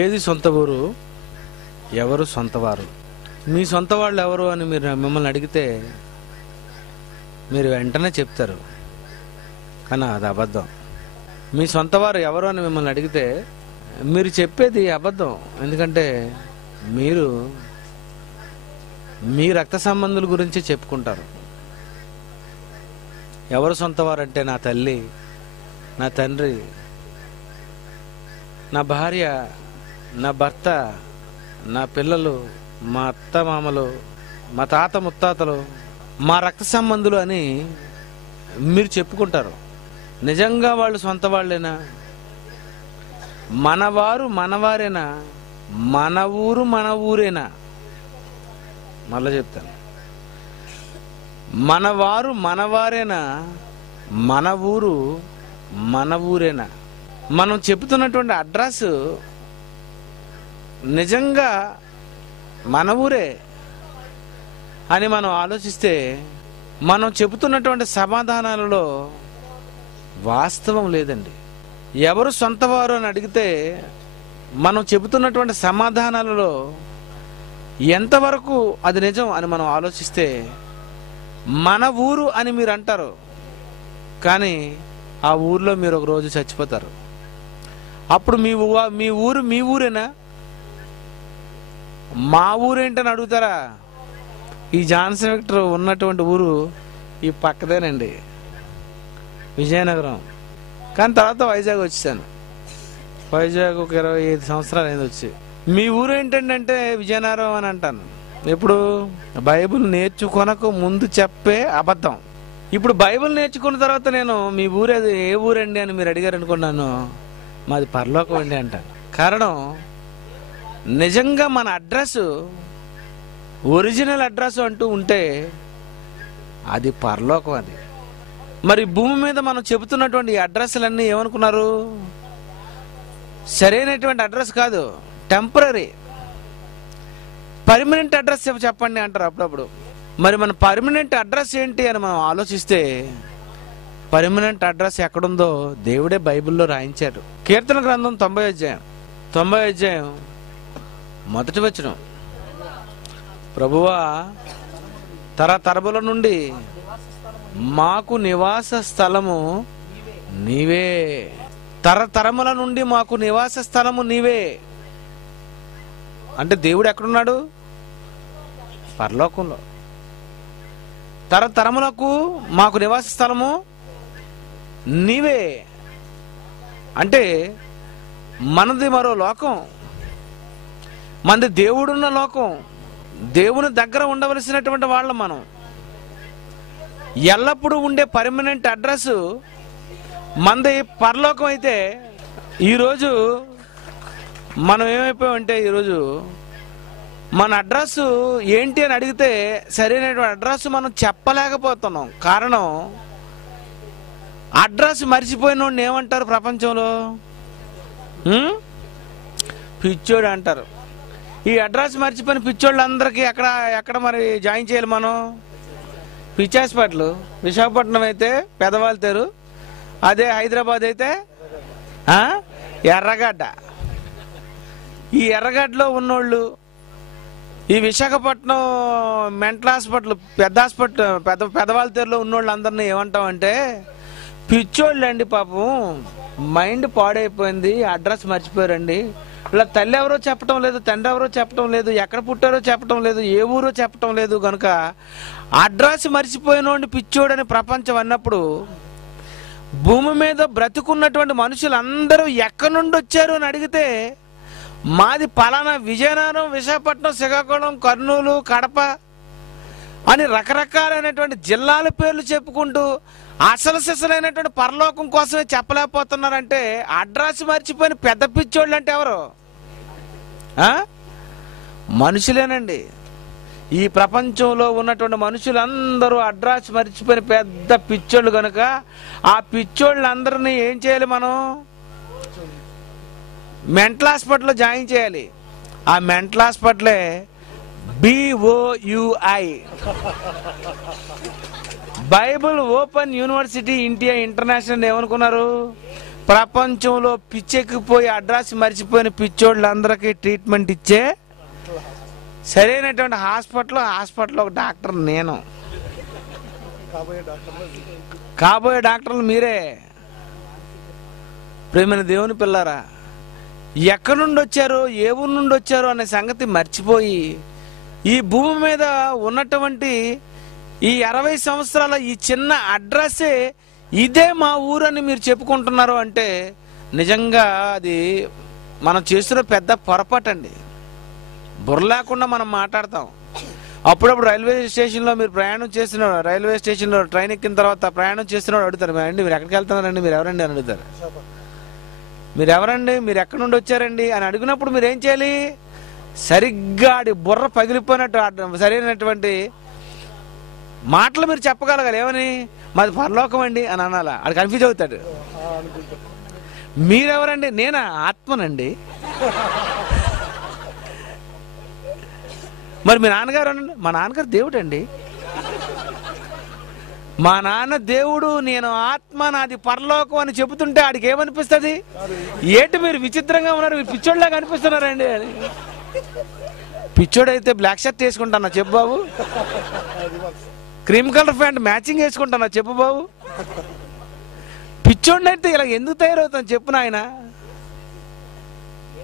ఏది సొంత ఊరు, ఎవరు సొంతవారు? మీ సొంత వాళ్ళు ఎవరు అని మిమ్మల్ని అడిగితే మీరు వెంటనే చెప్తారు, కానీ అది అబద్ధం. మీ సొంతవారు ఎవరు అని మిమ్మల్ని అడిగితే మీరు చెప్పేది అబద్ధం. ఎందుకంటే మీరు మీ రక్త సంబంధుల గురించి చెప్పుకుంటారు. ఎవరు సొంతవారు అంటే నా తల్లి, నా తండ్రి, నా భార్య, నా భర్త, నా పిల్లలు, మా అత్త మామలు, మా తాత ముత్తాతలు మా రక్త సంబంధులు అని మీరు చెప్పుకుంటారు. నిజంగా వాళ్ళు సొంత వాళ్ళేనా? మనవారు మనవారేనా? మన ఊరు మన ఊరేనా? మళ్ళా చెప్తాను, మనవారు మనవారేనా? మన ఊరు మన ఊరేనా? మనం చెబుతున్నటువంటి అడ్రస్ నిజంగా మన ఊరే అని మనం ఆలోచిస్తే మనం చెబుతున్నటువంటి సమాధానాలలో వాస్తవం లేదండి. ఎవరు సొంతవారు అని అడిగితే మనం చెబుతున్నటువంటి సమాధానాలలో ఎంతవరకు అది నిజం అని మనం ఆలోచిస్తే మన ఊరు అని మీరు అంటారు, కానీ ఆ ఊర్లో మీరు ఒక రోజు చచ్చిపోతారు. అప్పుడు మీ ఊరు మీ ఊరేనా? మా ఊరేంటని అడుగుతారా? ఈ జాన్సన్ విక్టర్ ఉన్నటువంటి ఊరు ఈ పక్కదేనండి, విజయనగరం. కానీ తర్వాత వైజాగ్ వచ్చాను. వైజాగ్ ఒక 25 సంవత్సరాలు అయింది వచ్చి. మీ ఊరు ఏంటంటే విజయనగరం అని అంటాను. ఇప్పుడు బైబిల్ నేర్చుకొనకు ముందు చెప్పే అబద్ధం. ఇప్పుడు బైబిల్ నేర్చుకున్న తర్వాత నేను మీ ఊరు అది ఏ ఊరండి అని మీరు అడిగారు అనుకున్నాను, మాది పరలోకం అండి అంటాను. కారణం నిజంగా మన అడ్రస్, ఒరిజినల్ అడ్రస్ అంటూ ఉంటే అది పరలోకం. అది మరి భూమి మీద మనం చెబుతున్నటువంటి అడ్రస్లన్నీ ఏమనుకున్నారు? సరైనటువంటి అడ్రస్ కాదు, టెంపరీ. పర్మనెంట్ అడ్రస్ చెప్పండి అంటారు అప్పుడప్పుడు. మరి మన పర్మనెంట్ అడ్రస్ ఏంటి అని మనం ఆలోచిస్తే పర్మనెంట్ అడ్రస్ ఎక్కడుందో దేవుడే బైబిల్లో రాయించాడు. కీర్తన గ్రంథం 90 అధ్యాయం మొదటి వచనం, ప్రభువా తరతరముల నుండి మాకు నివాస స్థలము నీవే. తరతరముల నుండి మాకు నివాస స్థలము నీవే అంటే దేవుడు ఎక్కడున్నాడు? పరలోకంలో. తరతరములకు మాకు నివాస స్థలము నీవే అంటే మనది మరో లోకం, మనది దేవుడున్న లోకం. దేవుని దగ్గర ఉండవలసినటువంటి వాళ్ళం మనం. ఎల్లప్పుడూ ఉండే పర్మనెంట్ అడ్రస్ మనది పరలోకం. అయితే ఈరోజు మనం ఏమైపోయామంటే, ఈరోజు మన అడ్రస్ ఏంటి అని అడిగితే సరైనటువంటి అడ్రస్ మనం చెప్పలేకపోతున్నాం. కారణం అడ్రస్ మర్చిపోయిన వాడిని ఏమంటారు ప్రపంచంలో? పిచ్చోడు అంటారు. ఈ అడ్రస్ మర్చిపోయిన పిచ్చోళ్ళందరికీ ఎక్కడ మరి జాయిన్ చేయాలి మనం? పిచ్చి హాస్పిటల్. విశాఖపట్నం అయితే పెదవాళ్ళతేరు, అదే హైదరాబాద్ అయితే ఎర్రగడ్డ. ఈ ఎర్రగడ్డలో ఉన్నోళ్ళు, ఈ విశాఖపట్నం మెంటల్ హాస్పిటల్, పెదవాళ్ళతేరులో ఉన్నోళ్ళు అందరినీ ఏమంటామంటే పిచ్చోళ్ళు అండి, పాపం మైండ్ పాడైపోయింది, అడ్రస్ మర్చిపోయారండి. ఇలా తల్లి ఎవరో చెప్పటం లేదు, తండ్రి ఎవరో చెప్పటం లేదు, ఎక్కడ పుట్టారో చెప్పటం లేదు, ఏ ఊరో చెప్పటం లేదు. కనుక అడ్రస్ మర్చిపోయినోడిని పిచ్చోడని ప్రపంచం అన్నప్పుడు భూమి మీద బ్రతుకున్నటువంటి మనుషులందరూ ఎక్కడి నుండి వచ్చారు అని అడిగితే మాది పలానా విజయనగరం, విశాఖపట్నం, శ్రీకాకుళం, కర్నూలు, కడప అని రకరకాలైనటువంటి జిల్లాల పేర్లు చెప్పుకుంటూ అసలు సిసలైనటువంటి పరలోకం కోసమే చెప్పలేకపోతున్నారంటే అడ్రస్ మర్చిపోయిన పెద్ద పిచ్చోళ్ళు అంటే ఎవరు? మనుషులేనండి. ఈ ప్రపంచంలో ఉన్నటువంటి మనుషులందరూ అడ్రస్ మర్చిపోయిన పెద్ద పిచ్చోళ్ళు. కనుక ఆ పిచ్చోళ్ళందరినీ ఏం చేయాలి మనం? మెంటల్ హాస్పిటల్లో జాయిన్ చేయాలి. ఆ మెంటల్ హాస్పిటలే BOUI, Bible open university India international. ఏమనుకున్నారు? ప్రపంచంలో పిచ్చెక్కిపోయి అడ్రస్ మర్చిపోయిన పిచ్చోళ్ళందరికీ ట్రీట్మెంట్ ఇచ్చే సరైనటువంటి హాస్పిటల్లో ఒక డాక్టర్ నేను. కాబోయే డాక్టర్లు మీరే. ప్రేమైన దేవుని పిల్లారా, ఎక్కడి నుండి వచ్చారో ఏ ఊరు నుండి వచ్చారో అనే సంగతి మర్చిపోయి ఈ భూమి మీద ఉన్నటువంటి ఈ 60 సంవత్సరాల ఈ చిన్న అడ్రస్సే ఇదే మా ఊరని మీరు చెప్పుకుంటున్నారు అంటే నిజంగా అది మనం చేస్తున్న పెద్ద పొరపాటు అండి. బుర్ర లేకుండా మనం మాట్లాడతాం. అప్పుడప్పుడు రైల్వే స్టేషన్లో మీరు ప్రయాణం చేస్తున్నారు, రైల్వే స్టేషన్లో ట్రైన్ ఎక్కిన తర్వాత ప్రయాణం చేస్తున్నప్పుడు అడుగుతారు, అండి మీరు ఎక్కడికి వెళ్తున్నారండి, మీరు ఎవరండి అని అడుగుతారు. మీరు ఎవరండి, మీరు ఎక్కడి నుండి వచ్చారండి అని అడిగినప్పుడు మీరు ఏం చేయాలి? సరిగ్గా ఆడి బుర్ర పగిలిపోయినట్టు సరైనటువంటి మాటలు మీరు చెప్పగలగాలి. ఏమని? మాది పరలోకం అండి అని అనాలా? ఆడు కన్ఫ్యూజ్ అవుతాడు. మీరెవరండి? నేనా? ఆత్మనండి. మరి మీ నాన్నగారు అనండి. మా నాన్నగారు దేవుడు అండి. మా నాన్న దేవుడు, నేను ఆత్మ, నాది పరలోకం అని చెబుతుంటే ఆడికి ఏమనిపిస్తుంది? ఏంటి మీరు విచిత్రంగా ఉన్నారు, మీరు పిచ్చోళ్ళలాగా అనిపిస్తున్నారండి అని. పిచ్చోడైతే బ్లాక్ షర్ట్ వేసుకుంటానా చెప్పు బాబు, క్రీమ్ కలర్ ప్యాంట్ మ్యాచింగ్ వేసుకుంటానా చెప్పు బాబు, పిచ్చోడినైతే ఇలా ఎందుకు తయారవుతాను చెప్పు నాయన.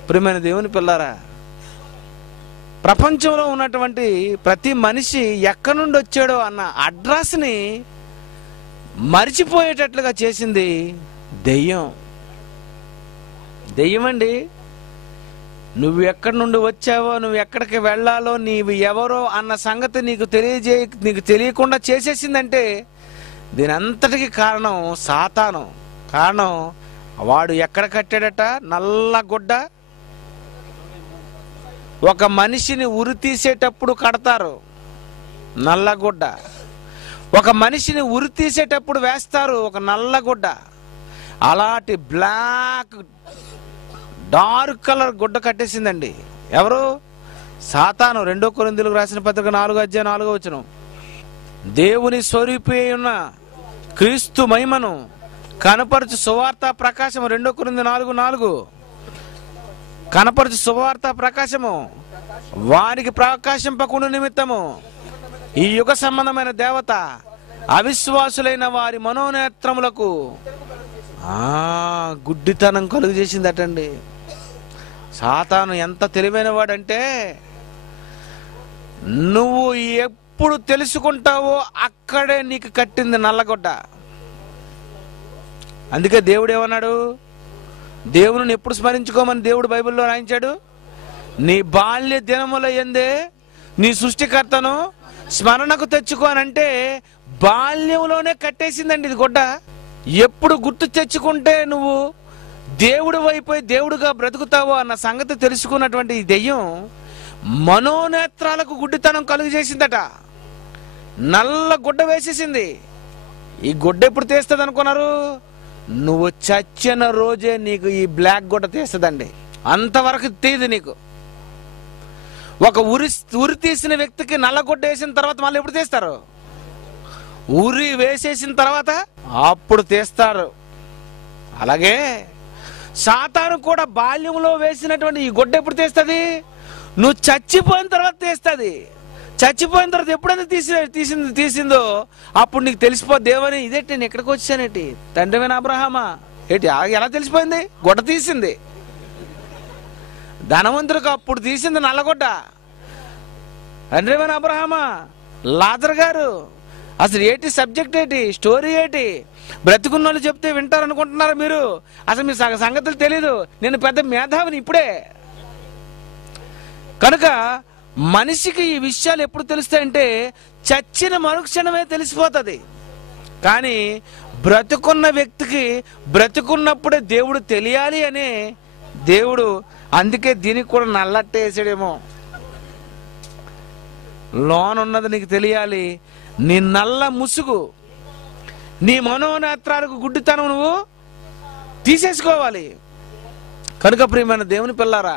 ప్రియమైన దేవుని పిల్లారా, ప్రపంచంలో ఉన్నటువంటి ప్రతి మనిషి ఎక్కడి నుండి వచ్చాడో అన్న అడ్రస్ని మరిచిపోయేటట్లుగా చేసింది దెయ్యం. దెయ్యమండి. నువ్వు ఎక్కడి నుండి వచ్చావో, నువ్వు ఎక్కడికి వెళ్ళాలో, నీవు ఎవరో అన్న సంగతి నీకు తెలియకుండా చేసేసిందంటే దీని అంతటికి కారణం సాతాను. కారణం వాడు ఎక్కడ కట్టాడట? నల్ల గుడ్డ. ఒక మనిషిని ఉరి తీసేటప్పుడు కడతారు నల్లగుడ్డ. ఒక మనిషిని ఉరి తీసేటప్పుడు వేస్తారు ఒక నల్లగుడ్డ. అలాంటి బ్లాక్ డార్క్ కలర్ గుడ్డ కట్టేసిందండి. ఎవరు? సాతాను. 2 కొరింథీయులకు రాసిన పత్రిక 4:4 దేవుని స్వరూపి ఉన్న క్రీస్తు మహిమను కనపరచు సువార్త ప్రకాశము. 2 కొరింథీయులు 4:4 కనపరచు సువార్త ప్రకాశము వారికి ప్రకాశింపకుండా నిమిత్తము ఈ యుగ సంబంధమైన దేవత అవిశ్వాసులైన వారి మనోనేత్రములకు గుడ్డితనం కలుగు చేసిందటండి. సాతాను ఎంత తెలివైన వాడంటే, నువ్వు ఎప్పుడు తెలుసుకుంటావో అక్కడే నీకు కట్టింది నల్లగొడ్డ. అందుకే దేవుడు ఏమన్నాడు? దేవుని ఎప్పుడు స్మరించుకోమని దేవుడు బైబిల్లో రాయించాడు? నీ బాల్య దినముల యందే నీ సృష్టికర్తను స్మరణకు తెచ్చుకోనంటే బాల్యంలోనే కట్టేసిందండి ఇది గుడ్డ. ఎప్పుడు గుర్తు తెచ్చుకుంటే నువ్వు దేవుడు వైపోయి దేవుడుగా బ్రతుకుతావో అన్న సంగతి తెలుసుకున్నటువంటి ఈ దెయ్యం మనోనేత్రాలకు గుడ్డితనం కలుగు చేసిందట. నల్ల గుడ్డ వేసేసింది. ఈ గుడ్డ ఎప్పుడు తీస్తుంది అనుకున్నారు? నువ్వు చచ్చిన రోజే నీకు ఈ బ్లాక్ గుడ్డ తీస్తుందండి. అంతవరకు తీది నీకు. ఒక ఉరి తీసిన వ్యక్తికి నల్లగుడ్డ వేసిన తర్వాత మళ్ళీ ఎప్పుడు తీస్తారు? ఉరి వేసేసిన తర్వాత అప్పుడు తీస్తారు. అలాగే సాతాను కూడా బాల్యంలో వేసినటువంటి ఈ గుడ్డ ఎప్పుడు తీస్తుంది? నువ్వు చచ్చిపోయిన తర్వాత తీస్తుంది. చచ్చిపోయిన తర్వాత ఎప్పుడైతే తీసిందో అప్పుడు నీకు తెలిసిపోద్ది. దేవుని ఇదేంటి, నేను ఎక్కడికి వచ్చానేటి, తండ్రివైన అబ్రహామా ఏంటి, ఎలా తెలిసిపోయింది? గుడ్డ తీసింది. ధనవంతులకు అప్పుడు తీసింది నల్లగొడ్డ. తండ్రివైన అబ్రహామా, లాజర్ గారు, అసలు ఏంటి సబ్జెక్ట్, ఏంటి స్టోరీ, ఏంటి బ్రతికున్న వాళ్ళు చెప్తే వింటారు అనుకుంటున్నారా మీరు? అసలు మీ సంగతులు తెలీదు. నేను పెద్ద మేధావిని ఇప్పుడే. కనుక మనిషికి ఈ విషయాలు ఎప్పుడు తెలుస్తాయంటే చచ్చిన మరుక్షణమే తెలిసిపోతుంది. కానీ బ్రతుకున్న వ్యక్తికి బ్రతుకున్నప్పుడే దేవుడు తెలియాలి అనే దేవుడు అందుకే దీనికి కూడా నల్లట్టేసాడేమో. లోనున్నది నీకు తెలియాలి. నీ నల్ల ముసుగు, నీ మనోనేత్రాలకు గుడ్డితనం నువ్వు తీసేసుకోవాలి. కనుక ప్రియమైన దేవుని పిల్లారా,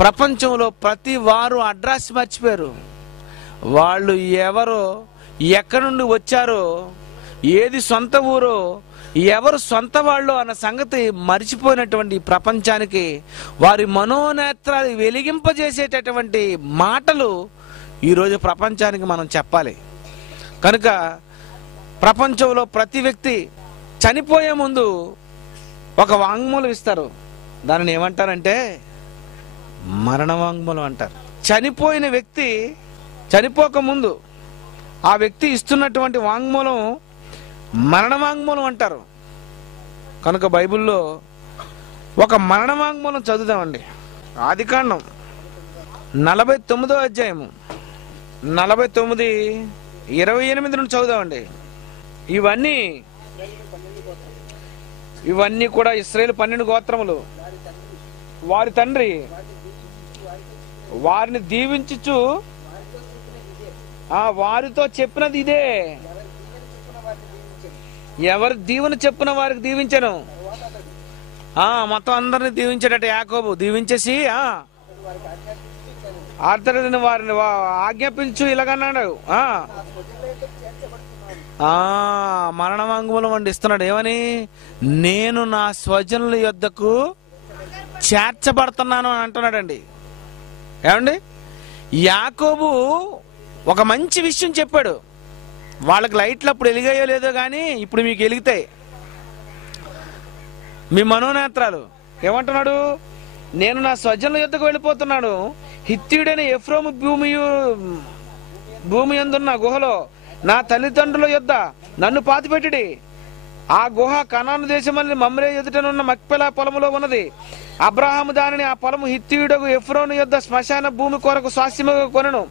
ప్రపంచంలో ప్రతి వారు అడ్రస్ మర్చిపోయారు. వాళ్ళు ఎవరో, ఎక్కడి నుండి వచ్చారో, ఏది సొంత ఊరో, ఎవరు సొంత వాళ్ళు అన్న సంగతి మరిచిపోయినటువంటి ఈ ప్రపంచానికి వారి మనోనేత్రాలు వెలిగింపజేసేటటువంటి మాటలు ఈరోజు ప్రపంచానికి మనం చెప్పాలి. కనుక ప్రపంచంలో ప్రతి వ్యక్తి చనిపోయే ముందు ఒక వాంగ్మూలం ఇస్తారు. దానిని ఏమంటారంటే మరణ వాంగ్మూలం అంటారు. చనిపోయిన వ్యక్తి చనిపోక ముందు ఆ వ్యక్తి ఇస్తున్నటువంటి వాంగ్మూలం మరణ వాంగ్మూలం అంటారు. కనుక బైబిల్లో ఒక మరణ వాంగ్మూలం చదువుదామండి. ఆదికాండం 49వ అధ్యాయము 49:28 నుండి చదువుదామండి. ఇవన్నీ కూడా ఇశ్రాయేలు 12 గోత్రములు వారి తండ్రి వారిని దీవించుచు వారితో చెప్పినది ఇదే. ఎవరి దీవెన చెప్పున వారికి దీవించను. మొత్తం అందరిని దీవించేటట్టు యాకోబు దీవించేసి ఆర్తడిని వారిని ఆజ్ఞాపించు ఇలాగన్నాడు. మరణ వాంగ్మూలం అండి ఇస్తున్నాడు. ఏమని? నేను నా స్వజనుల యొద్దకు చేర్చబడుతున్నాను అని అంటున్నాడండి. ఏమండి, యాకోబు ఒక మంచి విషయం చెప్పాడు. వాళ్ళకి లైట్లు అప్పుడు వెలిగాయో లేదో కానీ ఇప్పుడు మీకు వెలుగుతాయి మీ మనోనేత్రాలు. ఏమంటున్నాడు? నేను నా స్వజనుల యొద్దకు వెళ్ళిపోతున్నాను. హిత్తీయుడైన ఎఫ్రోము భూమి యందున్న గుహలో నా తల్లిదండ్రుల యొద్ద నన్ను పాతిపెట్టుడి. ఆ గుహ కనాను దేశమని మమ్రే ఎదుటనున్న మక్పెలా పొలములో ఉన్నది. అబ్రహాము దానిని ఆ పొలము హిత్తీయుడగు ఎఫ్రోను యొద్ద శ్మశాన భూమి కొరకు స్వాస్థ్యముగా కొనెను.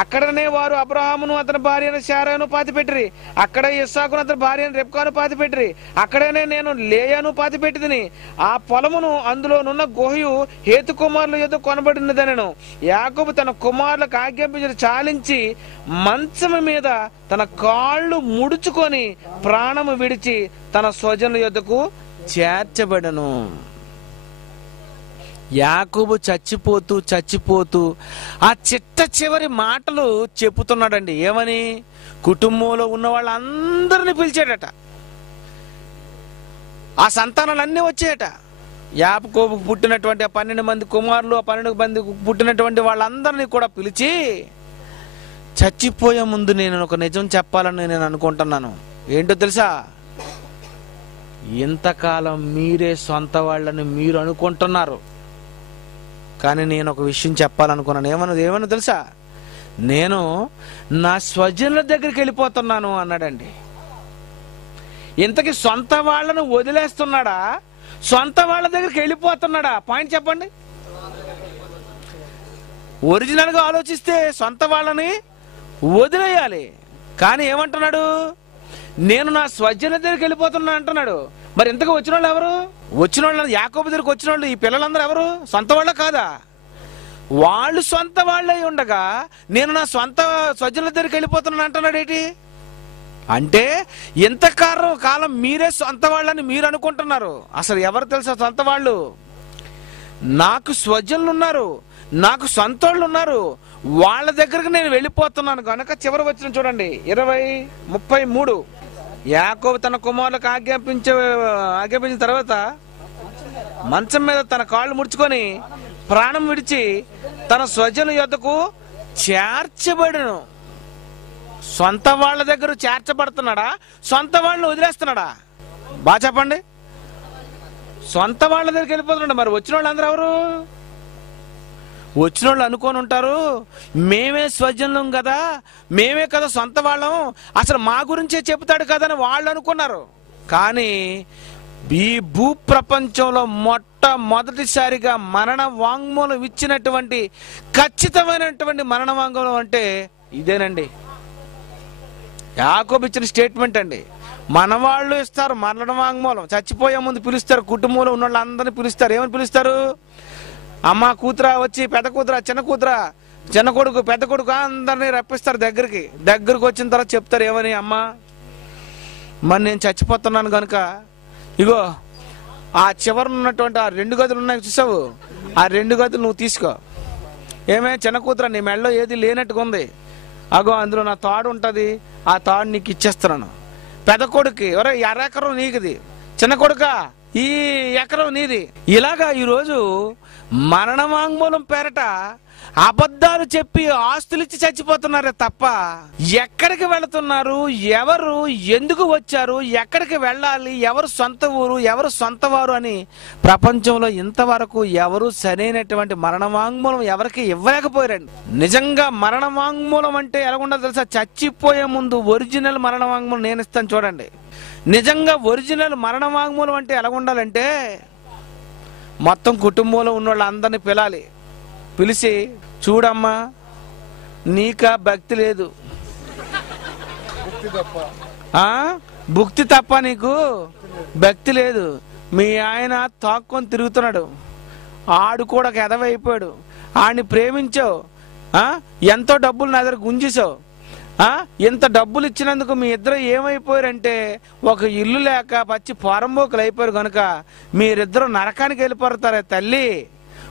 అక్కడనే వారు అబ్రహామును అతని భార్యను శారాను పాతిపెట్టిరి. అక్కడ ఇస్సాకును అతని భార్యను రెబ్కాను పాతిపెట్టిరి. అక్కడనే నేను లేయాను పాతిపెట్టిదిని. ఆ పొలమును అందులోనున్న గుహయు హేతు కుమారుల యొద్ద కొనబడినదనెను. యాకోబు తన కుమారులకు ఆజ్ఞాపించి చాలించి మంచము మీద తన కాళ్ళు ముడుచుకొని ప్రాణము విడిచి తన స్వజనుల యొద్దకు చేర్చబడను. యాకోబు చచ్చిపోతూ ఆ చిట్ట చివరి మాటలు చెప్పుతున్నాడండి. ఏమని? కుటుంబంలో ఉన్న వాళ్ళందరినీ పిలిచాడట. ఆ సంతానాలన్నీ వచ్చాయట. యాకోబుకు పుట్టినటువంటి 12 మంది కుమారులు, 12 మంది పుట్టినటువంటి వాళ్ళందరినీ కూడా పిలిచి, చచ్చిపోయే ముందు నేను ఒక నిజం చెప్పాలని నేను అనుకుంటున్నాను. ఏంటో తెలుసా? ఇంతకాలం మీరే సొంత వాళ్ళని మీరు అనుకుంటున్నారు, కానీ నేను ఒక విషయం చెప్పాలనుకున్నాను. ఏమన్నా తెలుసా? నేను నా స్వజనుల దగ్గరికి వెళ్ళిపోతున్నాను అన్నాడండి. ఇంతకీ సొంత వాళ్ళను వదిలేస్తున్నాడా, సొంత వాళ్ళ దగ్గరికి వెళ్ళిపోతున్నాడా? పాయింట్ చెప్పండి. ఒరిజినల్ గా ఆలోచిస్తే సొంత వాళ్ళని వదిలేయాలి. కానీ ఏమంటున్నాడు? నేను నా స్వజనుల దగ్గరికి వెళ్ళిపోతున్నా అంటున్నాడు. మరి ఇంతకు వచ్చిన వాళ్ళు ఎవరు? వచ్చిన వాళ్ళు యాకోబు దగ్గరికి వచ్చిన వాళ్ళు ఈ పిల్లలందరూ ఎవరు? సొంత వాళ్ళ కాదా? వాళ్ళు సొంత వాళ్ళే ఉండగా నేను నా సొంత స్వజనుల దగ్గరికి వెళ్ళిపోతున్నాను అంటున్నాడు. ఏంటి అంటే? కాలం మీరే సొంత వాళ్ళని మీరు అనుకుంటున్నారు. అసలు ఎవరు తెలుసా సొంత వాళ్ళు? నాకు స్వజనులు ఉన్నారు, నాకు సొంత వాళ్ళు ఉన్నారు, వాళ్ళ దగ్గరకు నేను వెళ్ళిపోతున్నాను. కనుక చివరి వచ్చిన చూడండి 20:33. యాకోబు తన కుమారులకు ఆజ్ఞాపించిన తర్వాత మంచం మీద తన కాళ్ళు ముడుచుకొని ప్రాణం విడిచి తన స్వజనుల యొద్దకు చేర్చబడును. సొంత వాళ్ళ దగ్గర చేర్చబడుతున్నాడా, సొంత వాళ్ళని వదిలేస్తున్నాడా? బాగా చెప్పండి. సొంత వాళ్ళ దగ్గరికి వెళ్ళిపోతున్నాడు. మరి వచ్చిన వాళ్ళు అందరూ ఎవరు? వచ్చిన వాళ్ళు అనుకొని ఉంటారు, మేమే స్వజనులం కదా, మేమే కదా సొంత వాళ్ళం, అసలు మా గురించే చెప్తాడు కదా అని వాళ్ళు అనుకున్నారు. కానీ ఈ భూప్రపంచంలో మొట్టమొదటిసారిగా మరణ వాంగ్మూలం ఇచ్చినటువంటి ఖచ్చితమైనటువంటి మరణ వాంగ్మూలం అంటే ఇదేనండి. యాకోబు ఇచ్చిన స్టేట్మెంట్ అండి. మన వాళ్ళు ఇస్తారు మరణ వాంగ్మూలం. చచ్చిపోయే ముందు పిలుస్తారు, కుటుంబంలో ఉన్న వాళ్ళందరినీ పిలుస్తారు. ఏమని పిలుస్తారు? అమ్మ, కూతురా వచ్చి, పెద్ద కూతురా, చిన్న కూతురా, చిన్న కొడుకు, పెద్ద కొడుకు అందరినీ రప్పిస్తారు దగ్గరికి వచ్చిన తర్వాత చెప్తారు. ఏమని? అమ్మ, మరి నేను చచ్చిపోతున్నాను కనుక ఇగో ఆ చివరన ఉన్నటువంటి ఆ 2 గదులు ఉన్నాయి చూసావు, ఆ 2 గదులు నువ్వు తీసుకో. ఏమే చిన్న కూతురా, నీ మెడలో ఏది లేనట్టుగా ఉంది, అగో అందులో నా తాడు ఉంటుంది, ఆ తాడు నీకు ఇచ్చేస్తున్నాను. పెద్ద కొడుకు ఎవరో ఎకరం నీకుది, చిన్న కొడుక ఈ ఎకరం నీది. ఇలాగా ఈరోజు మరణ వాంగ్మూలం పేరట అబద్ధాలు చెప్పి ఆస్తులు ఇచ్చి చచ్చిపోతున్నారే తప్ప ఎక్కడికి వెళుతున్నారు, ఎవరు ఎందుకు వచ్చారు, ఎక్కడికి వెళ్ళాలి, ఎవరు సొంత ఊరు, ఎవరు సొంత వారు అని ప్రపంచంలో ఇంతవరకు ఎవరు సరైనటువంటి మరణ వాంగ్మూలం ఎవరికి ఇవ్వలేకపోయారండి. నిజంగా మరణ వాంగ్మూలం అంటే ఎలాగుండాలో తెలుసా? చచ్చిపోయే ముందు ఒరిజినల్ మరణ వాంగ్మూలం నేను ఇస్తాను చూడండి. నిజంగా ఒరిజినల్ మరణ వాంగ్మూలం అంటే ఎలాగుండాలంటే మొత్తం కుటుంబంలో ఉన్న వాళ్ళందరినీ పిలాలి. పిలిచి, చూడమ్మా నీకా భక్తి లేదు, భక్తి తప్ప నీకు భక్తి లేదు. మీ ఆయన తాక్కొని తిరుగుతున్నాడు, ఆడు కూడా ఎదవైపోయాడు, ఆడిని ప్రేమించావు, ఎంతో డబ్బులు నా దగ్గర గుంజేసావు, ఇంత డబ్బులు ఇచ్చినందుకు మీ ఇద్దరు ఏమైపోయారంటే ఒక ఇల్లు లేక పచ్చి పోరంబోకులు అయిపోయారు కనుక మీరిద్దరు నరకానికి వెళ్ళిపోతారే తల్లి,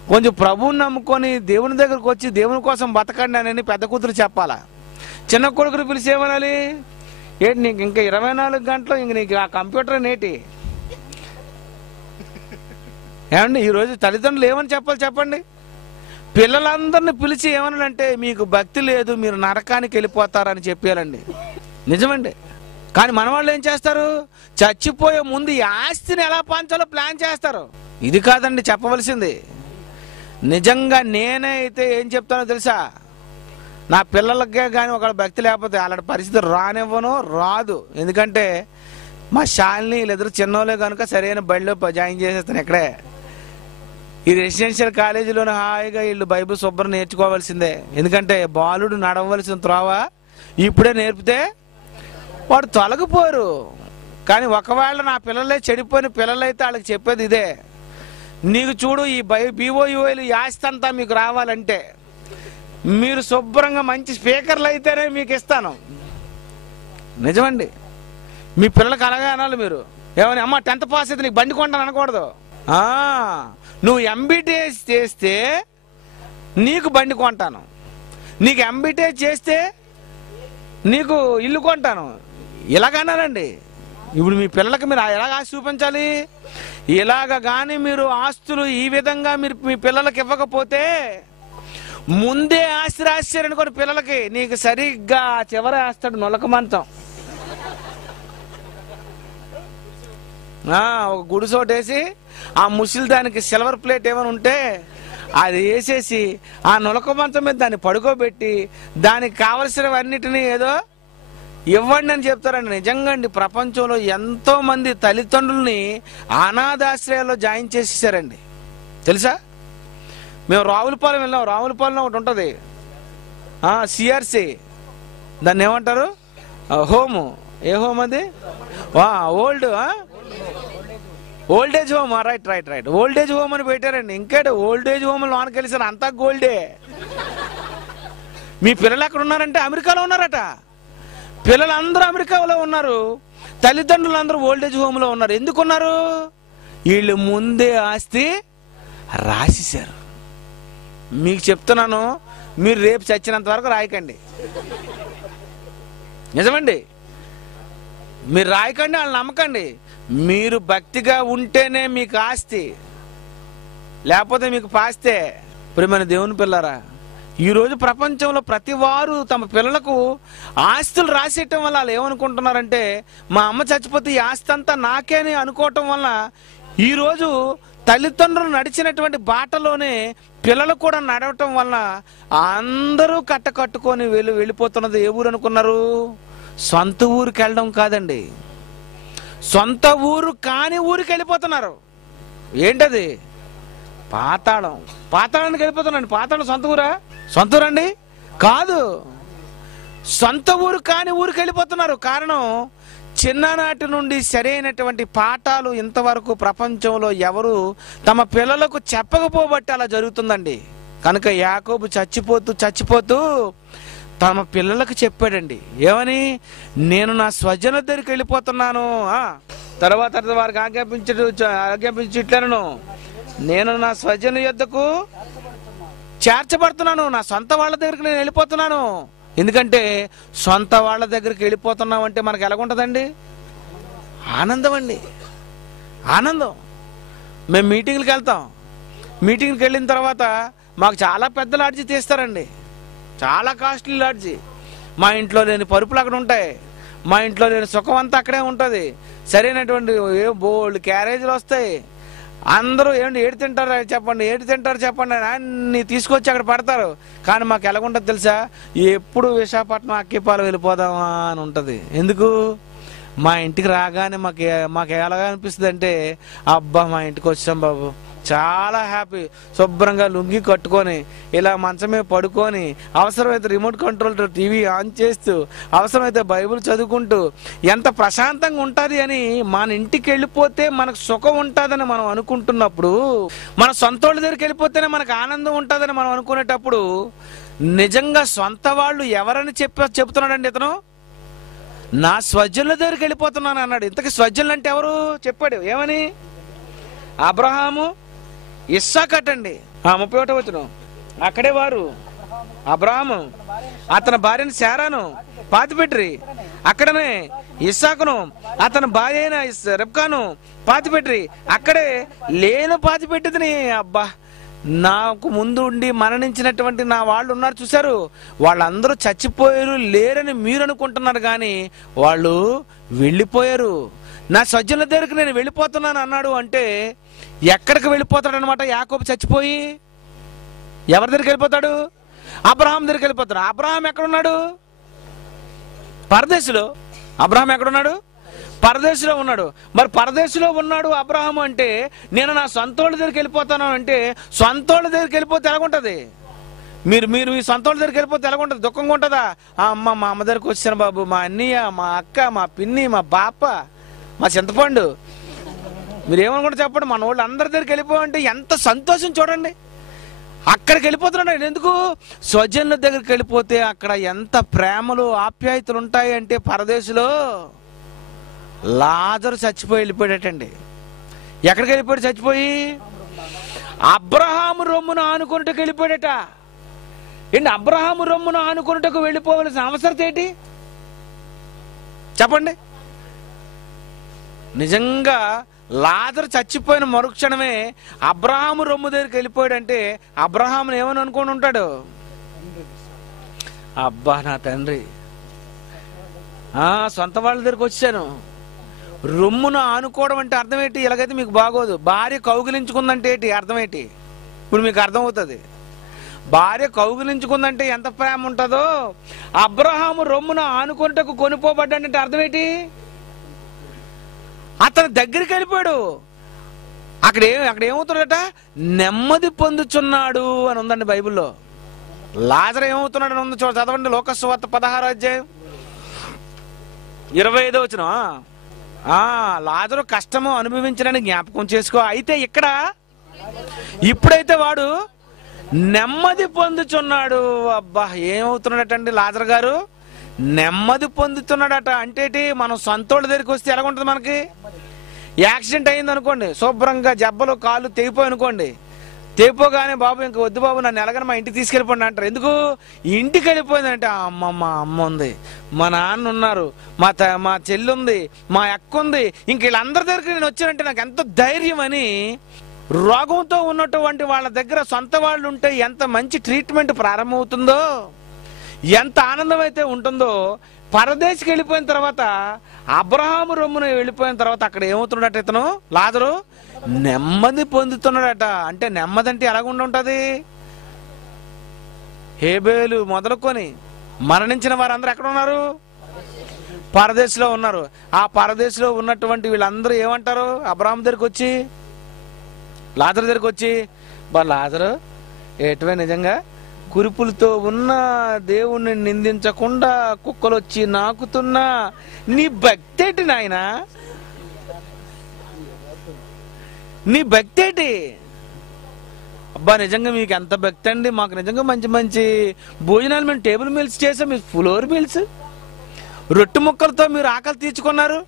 కొంచెం ప్రభువుని నమ్ముకొని దేవుని దగ్గరకు వచ్చి దేవుని కోసం బతకండి అని పెద్ద కూతురు చెప్పాలా. చిన్న కొడుకుని పిలిచి ఏమనాలి? ఏంటి నీకు ఇంకా 24 గంటలు ఇంక నీకు ఆ కంప్యూటర్ నేటి? ఏమండి ఈరోజు తల్లిదండ్రులు ఏమని చెప్పాలి చెప్పండి? పిల్లలందరిని పిలిచి ఏమనాలంటే మీకు భక్తి లేదు, మీరు నరకానికి వెళ్ళిపోతారని చెప్పాలండి. నిజమండి. కానీ మన వాళ్ళు ఏం చేస్తారు? చచ్చిపోయే ముందు ఈ ఆస్తిని ఎలా పంచాలో ప్లాన్ చేస్తారు. ఇది కాదండి చెప్పవలసింది. నిజంగా నేనే అయితే ఏం చెప్తానో తెలుసా? నా పిల్లలకే కానీ ఒక భక్తి లేకపోతే అలాంటి పరిస్థితి రానివ్వను, రాదు. ఎందుకంటే మా శాలిని వీళ్ళిద్దరు చిన్నోళ్ళే కనుక సరైన బడిలో జాయిన్ చేసేస్తాను. ఇక్కడే ఈ రెసిడెన్షియల్ కాలేజీలోనే హాయిగా వీళ్ళు బైబిల్ శుభ్రం నేర్చుకోవాల్సిందే. ఎందుకంటే బాలుడు నడవలసిన త్రోవ ఇప్పుడే నేర్పితే వాడు తొలగిపోరు. కానీ ఒకవేళ నా పిల్లలే చెడిపోయిన పిల్లలైతే వాళ్ళకి చెప్పేది ఇదే, నీకు చూడు ఈ బీఓయూఏలు ఆస్తి అంతా మీకు రావాలంటే మీరు శుభ్రంగా మంచి స్పీకర్లు అయితేనే మీకు ఇస్తాను. నిజమండి. మీ పిల్లలకి అలాగే అనాలి మీరు. ఏమని, అమ్మ 10th పాస్ అయితే నీకు బండి కొంటాను అనకూడదు. నువ్వు ఎంబీటీఎస్ చేస్తే నీకు బండి కొంటాను, నీకు ఎంబీటీఎస్ చేస్తే నీకు ఇల్లు కొంటాను, ఇలాగన్నారండి. ఇప్పుడు మీ పిల్లలకి మీరు ఎలాగ ఆస్తి చూపించాలి? ఇలాగ కానీ మీరు ఆస్తులు ఈ విధంగా మీరు మీ పిల్లలకి ఇవ్వకపోతే ముందే ఆస్తి రాశారనుకోండి పిల్లలకి, నీకు సరిగ్గా చివరి వేస్తాడు నొలక మంచం. ఒక గుడిసోటేసి ఆ ముసిలి దానికి సిల్వర్ ప్లేట్ ఏమైనా ఉంటే అది వేసేసి ఆ నొలక మంచం మీద దాన్ని పడుకోబెట్టి దానికి కావలసినవన్నిటినీ ఏదో ఇవ్వండి అని చెప్తారండి. నిజంగా అండి ప్రపంచంలో ఎంతో మంది తల్లిదండ్రుల్ని అనాథాశ్రయాల్లో జాయిన్ చేసేసారండి తెలుసా? మేము రావులపాలెం వెళ్ళాం. రావులపాలెంలో ఒకటి ఉంటుంది సిఆర్సి, దాన్ని ఏమంటారు? హోము. ఏ హోమ్ అది? Old age home. Right right right old age home అని పెట్టారండి. ఇంకేంటి ఓల్డేజ్ హోమ్ లోనికి వెళ్ళిసారు, అంతా గోల్డే. మీ పిల్లలు ఎక్కడ ఉన్నారంటే అమెరికాలో ఉన్నారట. పిల్లలందరూ అమెరికాలో ఉన్నారు, తల్లిదండ్రులు అందరూ ఓల్డేజ్ హోమ్లో ఉన్నారు. ఎందుకున్నారు? వీళ్ళు ముందే ఆస్తి రాసేశారు. మీకు చెప్తున్నాను, మీరు రేపు చచ్చినంత వరకు రాయకండి. నిజమండి, మీరు రాయకండి, వాళ్ళని నమ్మకండి. మీరు భక్తిగా ఉంటేనే మీకు ఆస్తి, లేకపోతే మీకు పాస్తే. ప్రియమైన దేవుని పిల్లరా, ఈరోజు ప్రపంచంలో ప్రతి వారు తమ పిల్లలకు ఆస్తులు రాసేయటం వల్ల వాళ్ళు ఏమనుకుంటున్నారంటే మా అమ్మ చచ్చిపోతే ఈ ఆస్తి అంతా నాకే అని అనుకోవటం వల్ల ఈరోజు తల్లిదండ్రులు నడిచినటువంటి బాటలోనే పిల్లలు కూడా నడవటం వల్ల అందరూ కట్టుకొని వెళ్ళిపోతున్నది ఏ ఊరు అనుకున్నారు? సొంత ఊరికి వెళ్ళడం కాదండి, సొంత ఊరు కాని ఊరికి వెళ్ళిపోతున్నారు. ఏంటది? పాతాళం. పాతాళానికి వెళ్ళిపోతున్నాండి. పాతాళం సొంత ఊరా? సొంత ఊరండి కాదు, సొంత ఊరు కాని ఊరికి వెళ్ళిపోతున్నారు. కారణం, చిన్ననాటి నుండి సరైనటువంటి పాఠాలు ఇంతవరకు ప్రపంచంలో ఎవరు తమ పిల్లలకు చెప్పకపోబట్టి అలా జరుగుతుందండి. కనుక యాకోబు చచ్చిపోతూ తమ పిల్లలకు చెప్పాడండి. ఏమని? నేను నా స్వజన దగ్గరికి వెళ్ళిపోతున్నాను. తర్వాత వారికి ఆజ్ఞాపించి ఇట్లను, నేను నా స్వజన యొద్దకు చేర్చబడుతున్నాను, నా సొంత వాళ్ళ దగ్గరికి నేను వెళ్ళిపోతున్నాను. ఎందుకంటే సొంత వాళ్ళ దగ్గరికి వెళ్ళిపోతున్నాం అంటే మనకు ఎలాగుంటుందండి? ఆనందం అండి, ఆనందం. మేము మీటింగ్లకు వెళ్తాం, మీటింగ్కి వెళ్ళిన తర్వాత మాకు చాలా పెద్ద లాడ్జీ తీస్తారండి, చాలా కాస్ట్లీ లాడ్జీ. మా ఇంట్లో లేని పరుపులు అక్కడ ఉంటాయి, మా ఇంట్లో లేని సుఖం అంతా అక్కడే ఉంటుంది. సరైనటువంటి బోల్డ్ క్యారేజీలు వస్తాయి. అందరూ ఏమండి ఏడు తింటారు చెప్పండి, ఏడు తింటారు చెప్పండి అని అన్ని తీసుకొచ్చి అక్కడ పడతారు. కానీ మాకు ఎలాగుంటుంది తెలుసా, ఎప్పుడు విశాఖపట్నం అక్కిపాలు వెళ్ళిపోదామా అని ఉంటుంది. ఎందుకు? మా ఇంటికి రాగానే మాకు ఎలాగా అనిపిస్తుంది అంటే, అబ్బా మా ఇంటికి వచ్చాం బాబు, చాలా హ్యాపీ. శుభ్రంగా లుంగి కట్టుకొని ఇలా మంచమే పడుకొని, అవసరమైతే రిమోట్ కంట్రోల్ టీవీ ఆన్ చేస్తూ, అవసరమైతే బైబిల్ చదువుకుంటూ ఎంత ప్రశాంతంగా ఉంటుంది అని మన ఇంటికి వెళ్ళిపోతే మనకు సుఖం ఉంటుందని మనం అనుకుంటున్నప్పుడు, మన సొంత వాళ్ళ దగ్గరికి వెళ్ళిపోతేనే మనకు ఆనందం ఉంటుందని మనం అనుకునేటప్పుడు, నిజంగా సొంత వాళ్ళు ఎవరని చెప్తున్నాడండి ఇతను? నా స్వజనుల దగ్గరికి వెళ్ళిపోతున్నాను అన్నాడు. ఇంతకీ స్వజనులు అంటే ఎవరు చెప్పాడు? ఏమని? అబ్రహాము, ఇస్సాకు అటండి. 31వ వచనం. అక్కడే వారు అబ్రహాము అతని భార్యను శారాను పాతిపెట్టిరి, అక్కడనే ఇస్సాకును అతని భార్య అయిన రెబ్కాను పాతిపెట్టిరి, అక్కడే లేను పాతిపెట్టింది. అబ్బా, నాకు ముందు ఉండి మరణించినటువంటి నా వాళ్ళు ఉన్నారు చూశారు, వాళ్ళందరూ చచ్చిపోయారు లేరని మీరు అనుకుంటున్నారు, కానీ వాళ్ళు వెళ్ళిపోయారు. నా సజ్జనుల దగ్గరికి నేను వెళ్ళిపోతున్నాను అన్నాడు అంటే ఎక్కడికి వెళ్ళిపోతాడు అనమాట? యాకోబు చచ్చిపోయి ఎవరి దగ్గరికి వెళ్ళిపోతాడు? అబ్రహాం దగ్గరికి వెళ్ళిపోతాడు. అబ్రహాం ఎక్కడున్నాడు? పరదేశంలో. అబ్రహాం ఎక్కడున్నాడు? పరదేశంలో ఉన్నాడు. మరి పరదేశంలో ఉన్నాడు అబ్రహాం అంటే, నేను నా సొంతోళ్ళ దగ్గరికి వెళ్ళిపోతాను అంటే, సొంతోళ్ళ దగ్గరికి వెళ్ళిపోతే ఎలాగుంటుంది? మీరు మీ సొంతోళ్ళ దగ్గరికి వెళ్ళిపోతే ఎలాగుంటుంది? దుఃఖంగా ఉంటుందా? మా అమ్మ దగ్గరికి వచ్చాను బాబు, మా అన్నయ్య, మా అక్క, మా పిన్ని, మా బాప, మా చింతపండు, మీరు ఏమనుకుంటే చెప్పండి. మన వాళ్ళు అందరి దగ్గరికి వెళ్ళిపోవంటే ఎంత సంతోషం చూడండి. అక్కడికి వెళ్ళిపోతున్నాడు. ఎందుకు? స్వజనుల దగ్గరికి వెళ్ళిపోతే అక్కడ ఎంత ప్రేమలు ఆప్యాయతలు ఉంటాయి అంటే, పరదేశంలో లాజరు చచ్చిపోయి వెళ్ళిపోయాడటండి. ఎక్కడికి వెళ్ళిపోయాడు? చచ్చిపోయి అబ్రహాము రొమ్మును ఆనుకున్నట్టుకు వెళ్ళిపోయాడట. ఏంటి? అబ్రహాము రొమ్మును ఆనుకున్నట్టుకు వెళ్ళిపోవలసిన అవసరం ఏంటి చెప్పండి? నిజంగా లాజరు చచ్చిపోయిన మరుక్షణమే అబ్రహాము రొమ్ము దగ్గరికి వెళ్ళిపోయాడంటే, అబ్రహామును ఏమని అనుకుని ఉంటాడు? అబ్బా నా తండ్రి, సొంత వాళ్ళ దగ్గరికి వచ్చాను. రొమ్మును ఆనుకోవడం అంటే అర్థం ఏంటి? ఇలాగైతే మీకు బాగోదు. భార్య కౌగిలించుకుందంటే ఏంటి అర్థం ఏంటి? ఇప్పుడు మీకు అర్థమవుతుంది. భార్య కౌగిలించుకుందంటే ఎంత ప్రేమ ఉంటుందో, అబ్రహాము రొమ్మును ఆనుకుంటకు కొనిపోబడ్డాడంటే అర్థం ఏంటి? అతని దగ్గరికి వెళ్ళిపోయాడు. అక్కడ ఏమవుతున్నాడట? నెమ్మది పొందుచున్నాడు అని ఉందండి బైబిల్లో. లాజరు ఏమవుతున్నాడు అని ఉంది, చదవండి. లోకసువార్త 16వ అధ్యాయం 25వ వచనం. లాజరు కష్టము అనుభవించడానికి జ్ఞాపకం చేసుకో. అయితే ఇక్కడ ఇప్పుడైతే వాడు నెమ్మది పొందుచున్నాడు. అబ్బా, ఏమవుతున్నాడటండి లాజరు గారు? నెమ్మది పొందుతున్నాడట. అంటే మనం సొంతోళ్ళ దగ్గరికి వస్తే ఎలాగుంటుంది? మనకి యాక్సిడెంట్ అయింది అనుకోండి, శుభ్రంగా జబ్బలు కాళ్ళు తెగిపోయి అనుకోండి, తెగిపోగానే బాబు ఇంక వద్దు బాబు నన్ను ఎలాగని మా ఇంటికి తీసుకెళ్ళిపోండి అంటారు. ఎందుకు? ఇంటికి వెళ్ళిపోయిందంటే మా అమ్మ ఉంది, మా నాన్న ఉన్నారు, మా చెల్లి ఉంది, మా అక్క ఉంది, ఇంక వీళ్ళందరి దగ్గరికి నేను వచ్చానంటే నాకు ఎంత ధైర్యం అని. రోగంతో ఉన్నటువంటి వాళ్ళ దగ్గర సొంత వాళ్ళు ఉంటే ఎంత మంచి ట్రీట్మెంట్ ప్రారంభమవుతుందో, ఎంత ఆనందం అయితే ఉంటుందో. పరదేశికి వెళ్ళిపోయిన తర్వాత, అబ్రహాము రొమ్మున వెళ్ళిపోయిన తర్వాత అక్కడ ఏమవుతున్నాడట? ఇతను లాజరు నెమ్మది పొందుతున్నాడట. అంటే నెమ్మది అంటే ఎలాగుండి ఉంటుంది? హేబేలు మొదలుకొని మరణించిన వారందరూ ఎక్కడ ఉన్నారు? పరదేశంలో ఉన్నారు. ఆ పరదేశంలో ఉన్నటువంటి వీళ్ళందరూ ఏమంటారు? అబ్రహాము దగ్గరికి వచ్చి, లాజరు దగ్గరికి వచ్చి, లాజరు ఏటువే నిజంగా కురుపులతో ఉన్న దేవుణ్ణి నిందించకుండా కుక్కలు వచ్చి నాకుతున్నా నీ భక్తి ఏంటి నాయనా? నీ భక్తి ఏంటి? అబ్బా నిజంగా మీకు ఎంత భక్తి అండి. మాకు నిజంగా మంచి మంచి భోజనాలు మేము టేబుల్ మీల్స్ చేసాం, మీరు ఫ్లోర్ మీల్స్ రొట్టె ముక్కలతో మీరు ఆకలి తీర్చుకున్నారు.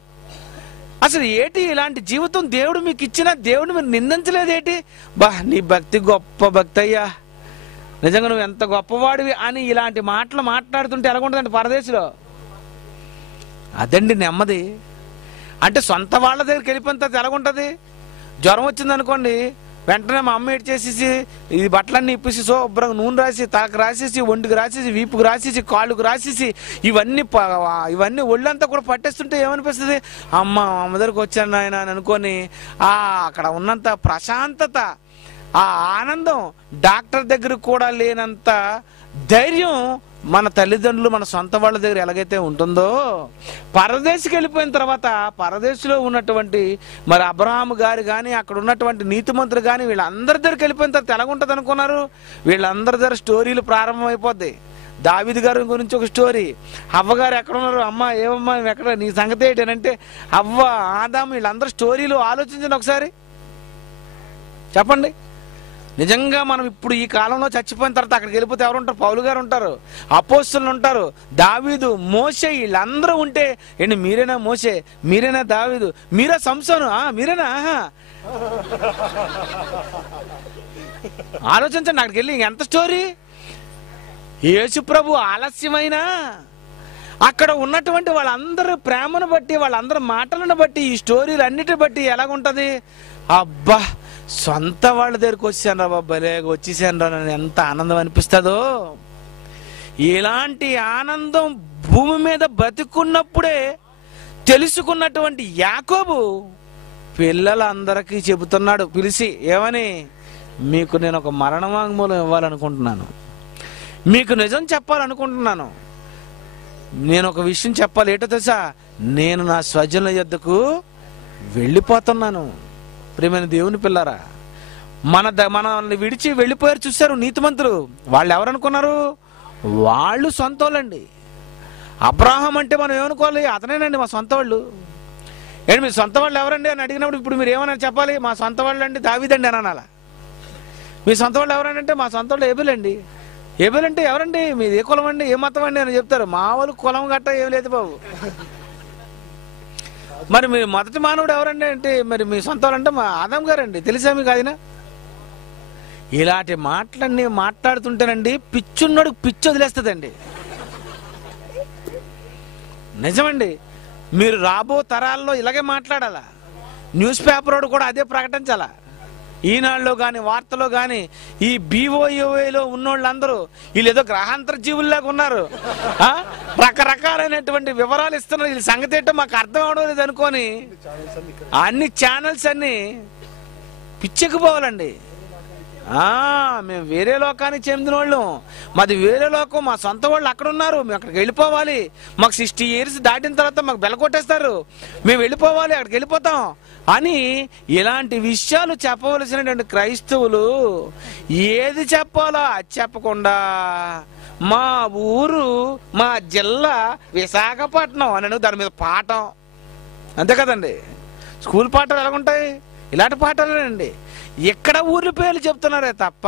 అసలు ఏంటి ఇలాంటి జీవితం దేవుడు మీకు ఇచ్చిన? దేవుడిని మీరు నిందించలేదేంటి? నీ భక్తి గొప్ప భక్తి అయ్యా, నిజంగా నువ్వు ఎంత గొప్పవాడివి అని ఇలాంటి మాటలు మాట్లాడుతుంటే ఎలాగుంటుందండి పరదేశంలో? అదండి నెమ్మది. అంటే సొంత వాళ్ళ దగ్గరికి వెళ్ళిపోయిన తర్వాత ఎలాగుంటుంది? జ్వరం వచ్చింది అనుకోండి, వెంటనే మా అమ్మ ఏడ్ చేసేసి ఇది బట్టలన్నీ ఇప్పేసి శుభ్రంగా నూనె రాసి తలకు రాసేసి ఒంటికి రాసేసి వీపుకు రాసేసి కాళ్ళకు రాసేసి ఇవన్నీ ఒళ్ళంతా కూడా పట్టేస్తుంటే ఏమనిపిస్తుంది? అమ్మ దగ్గరికి వచ్చాను ఆయన అని అనుకొని అక్కడ ఉన్నంత ప్రశాంతత, ఆ ఆనందం డాక్టర్ దగ్గర కూడా లేనంత ధైర్యం మన తల్లిదండ్రులు మన సొంత వాళ్ళ దగ్గర ఎలాగైతే ఉంటుందో, పరదేశికి వెళ్ళిపోయిన తర్వాత పరదేశంలో ఉన్నటువంటి మరి అబ్రహాము గారు కానీ అక్కడ ఉన్నటువంటి నీతిమంతులు కానీ వీళ్ళందరి దగ్గరికి వెళ్ళిపోయిన తర్వాత ఎలాగుంటుంది అనుకున్నారు? వీళ్ళందరి దగ్గర స్టోరీలు ప్రారంభమైపోద్ది. దావీదు గారి గురించి ఒక స్టోరీ, అవ్వగారు ఎక్కడ ఉన్నారు, అమ్మ ఏమమ్మా ఎక్కడ, నీ సంగతి ఏంటంటే అవ్వ ఆదాము వీళ్ళందరూ స్టోరీలు ఆలోచించండి ఒకసారి, చెప్పండి. నిజంగా మనం ఇప్పుడు ఈ కాలంలో చచ్చిపోయిన తర్వాత అక్కడికి వెళ్ళిపోతే ఎవరు ఉంటారు? పౌలు గారు ఉంటారు, అపోస్తలులు ఉంటారు, దావీదు, మోషే, వీళ్ళందరూ ఉంటే ఏంటి మీరేనా మోషే, మీరేనా దావీదు, మీరా సంసోను, మీరేనా? ఆలోచించండి, అక్కడికి వెళ్ళి ఎంత స్టోరీ. యేసు ప్రభు ఆలస్యమైనా అక్కడ ఉన్నటువంటి వాళ్ళందరూ ప్రేమను బట్టి, వాళ్ళందరూ మాటలను బట్టి, ఈ స్టోరీలు అన్నిటి బట్టి ఎలాగుంటది? అబ్బా సొంత వాళ్ళ దగ్గరికి వచ్చాను రా బాబాలే, వచ్చేసాను రా, ఎంత ఆనందం అనిపిస్తుందో. ఇలాంటి ఆనందం భూమి మీద బతుకున్నప్పుడే తెలుసుకున్నటువంటి యాకోబు పిల్లలందరికీ చెబుతున్నాడు పిలిచి, ఏమని? మీకు నేను ఒక మరణ వాంగ్మూలం ఇవ్వాలనుకుంటున్నాను, మీకు నిజం చెప్పాలనుకుంటున్నాను, నేను ఒక విషయం చెప్పాలి. ఏంటో తెలుసా? నేను నా స్వజనుల యొద్దకు వెళ్ళిపోతున్నాను. ప్రియమైన దేవుని పిల్లారా, మనల్ని విడిచి వెళ్ళిపోయారు చూశారు నీతిమంతులు. వాళ్ళు ఎవరనుకున్నారు? వాళ్ళు సొంత వాళ్ళండి. అబ్రాహాం అంటే మనం ఏమనుకోవాలి? అతనేనండి మా సొంత వాళ్ళు. ఏంటి మీ సొంత వాళ్ళు ఎవరండి అని అడిగినప్పుడు ఇప్పుడు మీరు ఏమన్నా చెప్పాలి? మా సొంత వాళ్ళు అండి దావీదండి అని అనాలా? మీ సొంత వాళ్ళు ఎవరండి అంటే మా సొంత వాళ్ళు ఏబేలండి. ఏబేలంటే ఎవరండి? మీది ఏ కులం అండి, ఏ మతం అండి అని చెప్తారు. మా వాళ్ళు కులం గట్ట ఏం లేదు బాబు. మరి మీ మొదటి మానవుడు ఎవరండి అంటే మరి మీ సొంత వాళ్ళంటే మా ఆదాం గారండి, తెలుసా మీకు? అదినా ఇలాంటి మాటలన్నీ మాట్లాడుతుంటేనండి పిచ్చున్నోడు పిచ్చి వదిలేస్తుందండి. నిజమండి. మీరు రాబో తరాల్లో ఇలాగే మాట్లాడాలా. న్యూస్ పేపర్ వాడు కూడా అదే ప్రకటించాలా. ఈనాడులో కానీ వార్తలో కానీ ఈ BOAలో ఉన్నోళ్ళందరూ వీళ్ళు ఏదో గ్రహాంతర జీవుల్లాగా ఉన్నారు, రకరకాలైనటువంటి వివరాలు ఇస్తున్నారు. వీళ్ళ సంగతి ఏంటో మాకు అర్థం అవడం లేదు అనుకొని అన్ని ఛానల్స్ అన్ని పిచ్చెక్కిపోవాలండి. మేము వేరే లోకానికి చెందిన వాళ్ళం, మాది వేరే లోకం, మా సొంత వాళ్ళు అక్కడ ఉన్నారు, మేము అక్కడికి వెళ్ళిపోవాలి, మాకు 60 years దాటిన తర్వాత మాకు బెల్ల కొట్టేస్తారు, మేము వెళ్ళిపోవాలి, అక్కడికి వెళ్ళిపోతాం అని ఇలాంటి విషయాలు చెప్పవలసినటువంటి క్రైస్తవులు ఏది చెప్పాలో అది చెప్పకుండా మా ఊరు, మా జిల్లా విశాఖపట్నం అని దాని మీద పాఠం, అంతే కదండి. స్కూల్ పాఠాలు ఎలాగుంటాయి? ఇలాంటి పాఠాలేనండి. ఎక్కడ ఊర్ల పేర్లు చెప్తున్నారే తప్ప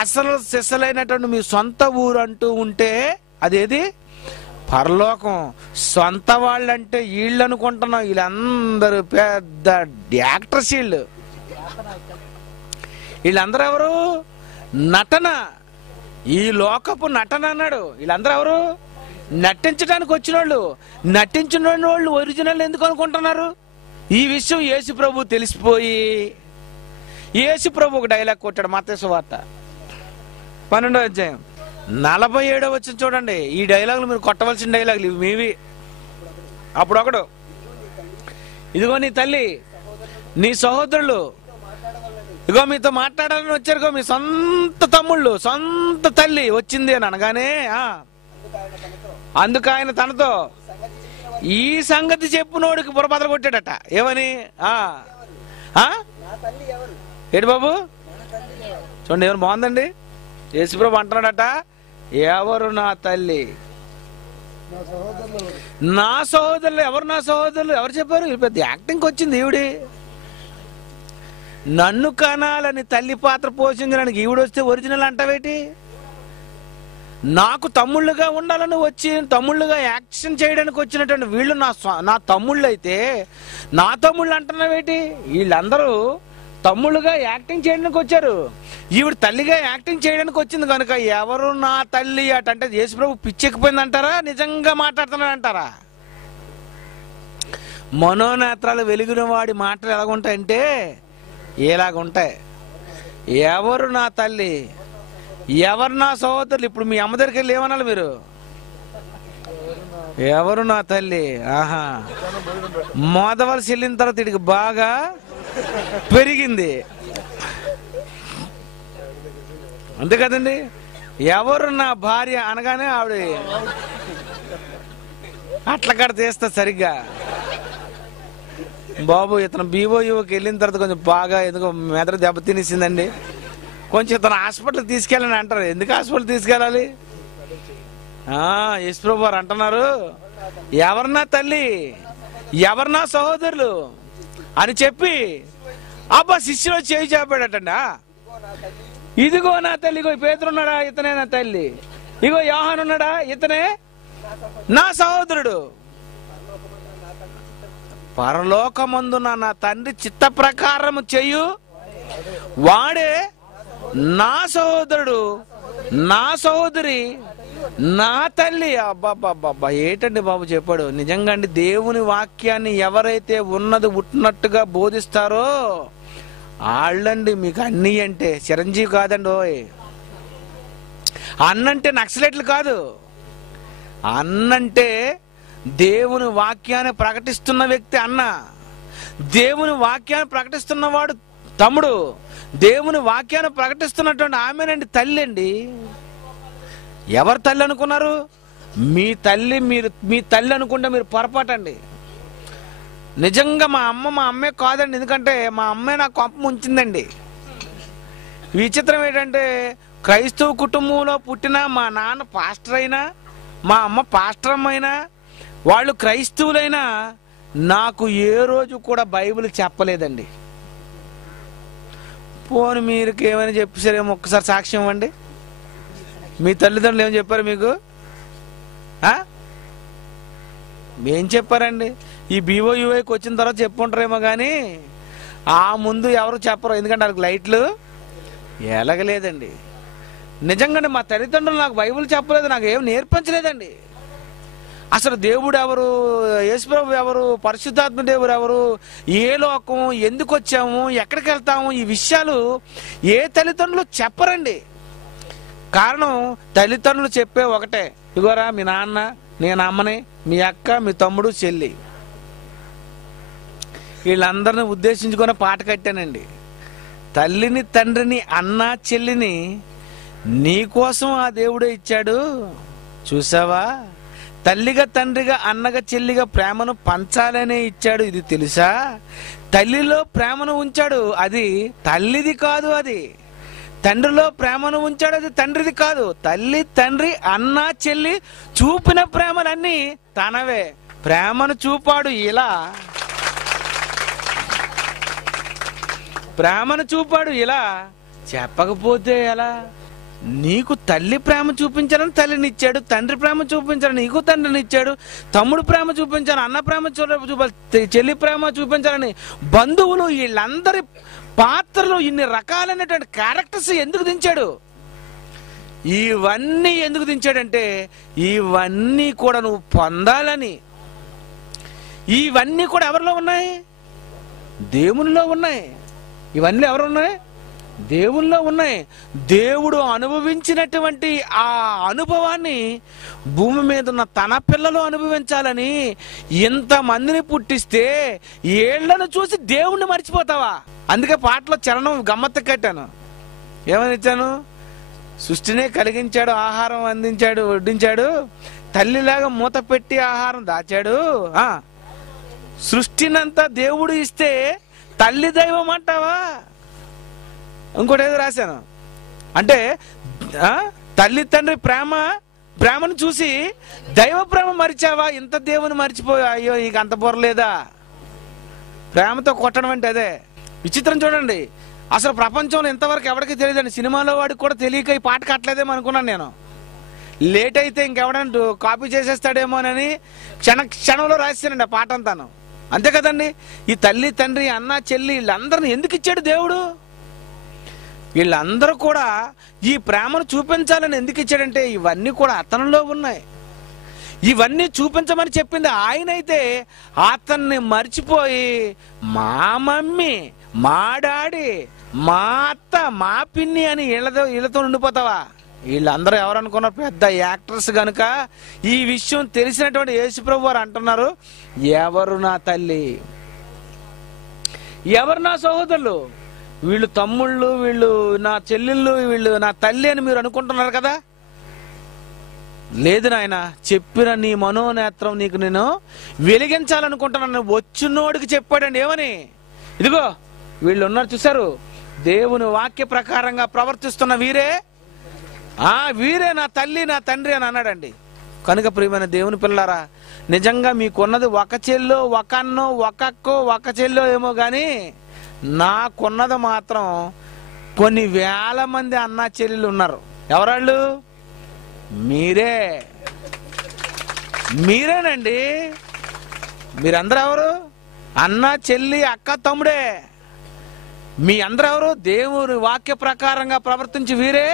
అసలు సిసలైనటువంటి మీ సొంత ఊరు అంటూ ఉంటే అదేది పరలోకం. సొంత వాళ్ళంటే వీళ్ళు అనుకుంటున్నాం, వీళ్ళందరూ పెద్ద యాక్టర్స్. వీళ్ళందరూ ఎవరు? నటన, ఈ లోకపు నటన అన్నాడు. వీళ్ళందరూ ఎవరు? నటించడానికి వచ్చిన వాళ్ళు. నటించిన వాళ్ళు ఒరిజినల్ ఎందుకు అనుకుంటున్నారు? ఈ విషయం యేసు ప్రభు తెలిసిపోయి యేసు ప్రభు ఒక డైలాగ్ కొట్టాడు. మత్తయి సువార్త 12వ అధ్యాయం 47వ వచనం చూడండి. ఈ డైలాగులు మీరు కొట్టవలసిన డైలాగులు ఇవి మీవి. అప్పుడు ఒకడు, ఇదిగో నీ తల్లి, నీ సహోదరులు ఇగో మీతో మాట్లాడాలని వచ్చారు, మీ సొంత తమ్ముళ్ళు, సొంత తల్లి వచ్చింది అని అనగానే అందుకు ఆయన తనతో ఈ సంగతి చెప్పునోడికి బుర్రబదలు కొట్టాడట. ఏమని? ఏంటి బాబు చూడండి, ఎవరు బాగుందండి. యేసుప్రభు అంటున్నాడట, ఎవరు నా తల్లి, నా సహోదరులు. ఎవరు నా సహోదరులు? ఎవరు చెప్పారు? పెద్ద యాక్టింగ్ వచ్చింది ఈవిడి. నన్ను కనాలని తల్లి పాత్ర పోషించడానికి ఈవిడ వస్తే ఒరిజినల్ అంటావేటి? నాకు తమ్ముళ్ళుగా ఉండాలని వచ్చి తమ్ముళ్ళుగా యాక్షన్ చేయడానికి వచ్చినటువంటి వీళ్ళు నా తమ్ముళ్ళు అయితే నా తమ్ముళ్ళు అంటున్నావేటి? వీళ్ళందరూ తమ్ముళ్ళుగా యాక్టింగ్ చేయడానికి వచ్చారు, ఈవిడ తల్లిగా యాక్టింగ్ చేయడానికి వచ్చింది కనుక ఎవరు నా తల్లి అంటే యేసుప్రభు పిచ్చెక్కిపోయింది అంటారా, నిజంగా మాట్లాడుతున్నాడు అంటారా? మనోనేత్రాలు వెలిగిన వాడి మాటలు ఎలాగుంటాయంటే ఇలాగుంటాయి. ఎవరు నా తల్లి, ఎవరు నా సహోదరులు. ఇప్పుడు మీ అమ్మ దగ్గరికి వెళ్ళి ఏమనాలి మీరు? ఎవరు నా తల్లి. ఆహా, మోదవలసి వెళ్ళిన తర్వాత వీడికి బాగా పెరిగింది, అంతే కదండి. ఎవరు నా భార్య అనగానే ఆవిడ అట్ల కడ తీస్తా సరిగ్గా. బాబు ఇతను బీఓయూకి వెళ్ళిన తర్వాత కొంచెం బాగా ఎందుకో మెదడు దెబ్బ తినేసిందండి, కొంచెం ఇతను హాస్పిటల్ తీసుకెళ్ళని అంటారు. ఎందుకు హాస్పిటల్ తీసుకెళ్ళాలి? యేసుప్రభు వారు అంటున్నారు, ఎవరన్నా తల్లి, ఎవరన్నా సహోదరులు అని చెప్పి అబ్బా శిష్యులో చేయి చేపాడటండి. ఇదిగో నా తల్లి, ఇగో పేతురున్నాడా, ఇతనే నా తల్లి. ఇగో యోహాను ఉన్నాడా, ఇతనే నా సహోదరుడు. పరలోకమందున నా తండ్రి చిత్త ప్రకారము చెయ్యు వాడే నా సహోదరుడు, నా సహోదరి, నా తల్లి. అబ్బాబ్బాబ్బా, ఏంటండి బాబు చెప్పాడు. నిజంగా అండి, దేవుని వాక్యాన్ని ఎవరైతే ఉన్నది ఉట్టినట్టుగా బోధిస్తారో వాళ్ళండి మీకు అన్నీ అంటే. చిరంజీవి కాదండి, ఓయ్ అన్నంటే నక్సలైట్లు కాదు. అన్నంటే దేవుని వాక్యాన్ని ప్రకటిస్తున్న వ్యక్తి అన్న. దేవుని వాక్యాన్ని ప్రకటిస్తున్నవాడు తమ్ముడు. దేవుని వాక్యాన్ని ప్రకటిస్తున్నటువంటి ఆమెనండి తల్లి అండి. ఎవరు తల్లి అనుకున్నారు? మీ తల్లి. మీ తల్లి అనుకుంటే మీరు పొరపాటండి. నిజంగా మా అమ్మే కాదండి, ఎందుకంటే మా అమ్మే నా కొంప ఉంచిందండి. విచిత్రం ఏంటంటే క్రైస్తవ కుటుంబంలో పుట్టిన మా నాన్న పాస్టర్ అయినా, మా అమ్మ పాస్టర్ అమ్మైనా, వాళ్ళు క్రైస్తవులైనా నాకు ఏ రోజు కూడా బైబిల్ చెప్పలేదండి. పోనీ మీరు ఏమైనా చెప్పేసారేమో ఒక్కసారి సాక్ష్యం ఇవ్వండి. మీ తల్లిదండ్రులు ఏమని చెప్పారు మీకు? ఏం చెప్పారండి? ఈ బీఓయూఐకి వచ్చిన తర్వాత చెప్పుకుంటారేమో కానీ ఆ ముందు ఎవరు చెప్పరు, ఎందుకంటే వాళ్ళకి లైట్లు ఎలగలేదండి. నిజంగానే మా తల్లిదండ్రులు నాకు బైబిల్ చెప్పలేదు, నాకు ఏం నేర్పించలేదండి. అసలు దేవుడు ఎవరు, యేసుప్రభు ఎవరు, పరిశుద్ధాత్మ దేవుడు ఎవరు, ఏ లోకం, ఎందుకు వచ్చాము, ఎక్కడికి వెళ్తాము, ఈ విషయాలు ఏ తల్లిదండ్రులు చెప్పరండి. కారణం తల్లిదండ్రులు చెప్పే ఒకటే, ఇగోరా మీ నాన్న, నేను అమ్మని, మీ అక్క, మీ తమ్ముడు, చెల్లి, వీళ్ళందరిని ఉద్దేశించుకొని పాట కట్టానండి. తల్లిని, తండ్రిని, అన్న, చెల్లిని నీకోసం ఆ దేవుడే ఇచ్చాడు చూసావా. తల్లిగా, తండ్రిగా, అన్నగా, చెల్లిగా ప్రేమను పంచాలనే ఇచ్చాడు, ఇది తెలుసా. తల్లిలో ప్రేమను ఉంచాడు, అది తల్లిది కాదు. అది తండ్రిలో ప్రేమను ఉంచాడు, అది తండ్రిది కాదు. తల్లి, తండ్రి, అన్న, చెల్లి చూపిన ప్రేమలన్నీ తనవే. ప్రేమను చూపాడు ఇలా, ప్రేమను చూపాడు ఇలా, చెప్పకపోతే ఎలా? నీకు తల్లి ప్రేమ చూపించాలని తల్లిని ఇచ్చాడు, తండ్రి ప్రేమ చూపించాలని నీకు తండ్రిని ఇచ్చాడు, తమ్ముడు ప్రేమ చూపించాలని అన్న ప్రేమ చూపాలి, చెల్లి ప్రేమ చూపించాలని బంధువులు, వీళ్ళందరి పాత్రలు ఇన్ని రకాలైనటువంటి క్యారెక్టర్స్ ఎందుకు దించాడు? ఇవన్నీ ఎందుకు దించాడంటే ఇవన్నీ కూడా నువ్వు పొందాలని. ఇవన్నీ కూడా ఎవరిలో ఉన్నాయి? దేవునిలో ఉన్నాయి. ఇవన్నీ ఎవరు ఉన్నాయి? దేవుల్లో ఉన్నాయి. దేవుడు అనుభవించినటువంటి ఆ అనుభవాన్ని భూమి మీద ఉన్న తన పిల్లలు అనుభవించాలని ఇంతమందిని పుట్టిస్తే ఏళ్లను చూసి దేవుణ్ణి మర్చిపోతావా? అందుకే పాటలో చరణం గమ్మత్తు కట్టాను. ఏమని ఇచ్చాను? సృష్టినే కలిగించాడు, ఆహారం అందించాడు, వడ్డించాడు, తల్లిలాగా మూత పెట్టి ఆహారం దాచాడు. సృష్టినంతా దేవుడు ఇస్తే తల్లి దైవం అంటావా? ఇంకోటి ఏదో రాశాను, అంటే తల్లి తండ్రి ప్రేమను చూసి దైవ ప్రేమ మరిచావా? ఇంత దేవుని మర్చిపోయా? అయ్యో నీకు అంత బుర్రలేదా? ప్రేమతో కొట్టడం అంటే అదే. విచిత్రం చూడండి, అసలు ప్రపంచంలో ఇంతవరకు ఎవరికి తెలియదండి. సినిమాలో వాడికి కూడా తెలియక ఈ పాట కట్టలేదేమో అనుకున్నాను నేను. లేట్ అయితే ఇంకెవడంటూ కాపీ చేసేస్తాడేమోనని క్షణంలో రాశానండి ఆ పాట అంతాను. అంతే కదండి. ఈ తల్లి, తండ్రి, అన్న, చెల్లి వీళ్ళందరిని ఎందుకు ఇచ్చాడు దేవుడు? వీళ్ళందరూ కూడా ఈ ప్రేమను చూపించాలని ఎందుకు ఇచ్చాడంటే ఇవన్నీ కూడా అతనిలో ఉన్నాయి. ఇవన్నీ చూపించమని చెప్పింది ఆయనైతే అతన్ని మర్చిపోయి మా మమ్మీ, మా డాడీ, మా అత్త, మా పిన్ని అని వీళ్ళతో ఉండిపోతావా? వీళ్ళందరూ ఎవరనుకున్నారు? పెద్ద యాక్టర్స్ గనుక ఈ విషయం తెలిసినటువంటి యేసుప్రభు వారు అంటున్నారు, ఎవరు నా తల్లి, ఎవరు నా సహోదరులు, వీళ్ళు తమ్ముళ్ళు, వీళ్ళు నా చెల్లెళ్ళు, వీళ్ళు నా తల్లి అని మీరు అనుకుంటున్నారు కదా? లేదు నాయన, చెప్పిన నీ మనోనేత్రం నీకు నేను వెలిగించాలనుకుంటున్నాను. వచ్చినోడికి చెప్పాడండి ఏమని? ఇదిగో వీళ్ళు ఉన్నారు చూశారు, దేవుని వాక్య ప్రకారంగా ప్రవర్తిస్తున్న వీరే వీరే నా తల్లి, నా తండ్రి అని అన్నాడండి. కనుక ప్రియమైన దేవుని పిల్లారా, నిజంగా మీకున్నది ఒక చెల్లో, ఒక అన్నో, ఒక అక్కో, ఒక చెల్లో ఏమో కానీ నాకున్నది మాత్రం కొన్ని వేల మంది అన్నా చెల్లెలు ఉన్నారు. ఎవరాళ్ళు? మీరేనండి. మీరందరూ ఎవరు? అన్న, చెల్లి, అక్క, తమ్ముడే. మీ అందరూ ఎవరు? దేవుని వాక్య ప్రకారంగా ప్రవర్తించి వీరే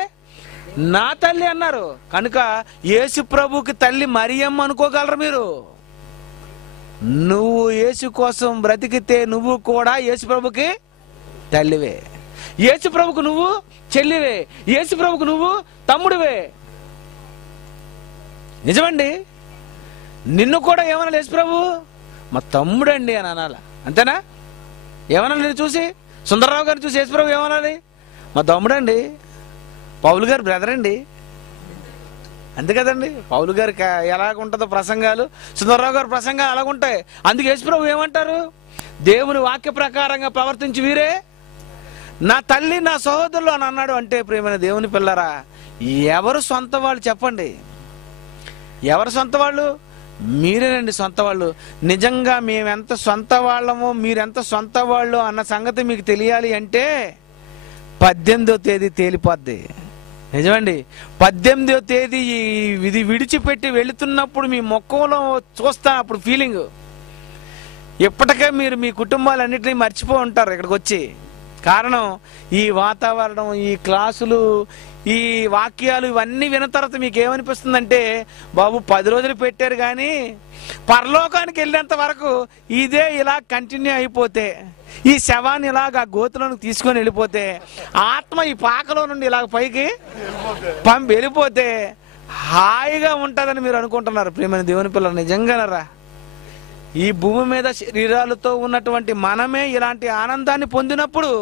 నా తల్లి అన్నారు. కనుక యేసు ప్రభుకి తల్లి మరియమ్మ అనుకోగలరు మీరు? నువ్వు యేసు కోసం బ్రతికితే నువ్వు కూడా యేసు ప్రభుకి తల్లివే, యేసు ప్రభుకు నువ్వు చెల్లివే, యేసు ప్రభుకు నువ్వు తమ్ముడివే. నిజమండి. నిన్ను కూడా ఏమనాలి? యేసు ప్రభు మా తమ్ముడండి అని అనాలి. అంతేనా? ఏమనాలి? నేను చూసి సుందరరావు గారిని చూసి యేసు ప్రభు ఏమనాలి? మా తమ్ముడండి, పౌలు గారు బ్రదర్ అండి. అంతే కదండి. పౌలు గారికి ఎలాగుంటుందో ప్రసంగాలు, సుందరరావు గారి ప్రసంగాలు అలాగుంటాయి. అందుకే యేసు ప్రభు ఏమంటారు? దేవుని వాక్య ప్రకారంగా ప్రవర్తించి వీరే నా తల్లి, నా సహోదరులు అని అన్నాడు. అంటే ప్రియమైన దేవుని పిల్లరా, ఎవరు సొంత వాళ్ళు చెప్పండి? ఎవరు సొంత వాళ్ళు? మీరేనండి సొంత వాళ్ళు. నిజంగా మేమెంత సొంత వాళ్ళమో, మీరెంత సొంత వాళ్ళు అన్న సంగతి మీకు తెలియాలి అంటే 18వ తేదీ తేలిపోద్ది. నిజమండి. 18వ తేదీ ఇది విడిచిపెట్టి వెళుతున్నప్పుడు మీ ముఖంలో చూస్తా అప్పుడు ఫీలింగ్. ఇప్పటికే మీరు మీ కుటుంబాలన్నింటినీ మర్చిపో ఉంటారు ఇక్కడికి వచ్చి. కారణం ఈ వాతావరణం, ఈ క్లాసులు, ఈ వాక్యాలు ఇవన్నీ విన్న తర్వాత మీకు ఏమనిపిస్తుందంటే, బాబు 10 రోజులు పెట్టారు కానీ పరలోకానికి వెళ్ళేంత వరకు ఇదే ఇలా కంటిన్యూ అయిపోతే, ఈ శవాన్ని ఇలాగ గోతులను తీసుకొని వెళ్ళిపోతే, ఆత్మ ఈ పాకలో నుండి ఇలాగ పైకి వెళ్ళిపోతే హాయిగా ఉంటుందని మీరు అనుకుంటున్నారు. ప్రియమైన దేవుని పిల్లలు, నిజంగానరా ఈ భూమి మీద శరీరాలతో ఉన్నటువంటి మనమే ఇలాంటి ఆనందాన్ని పొందినప్పుడు,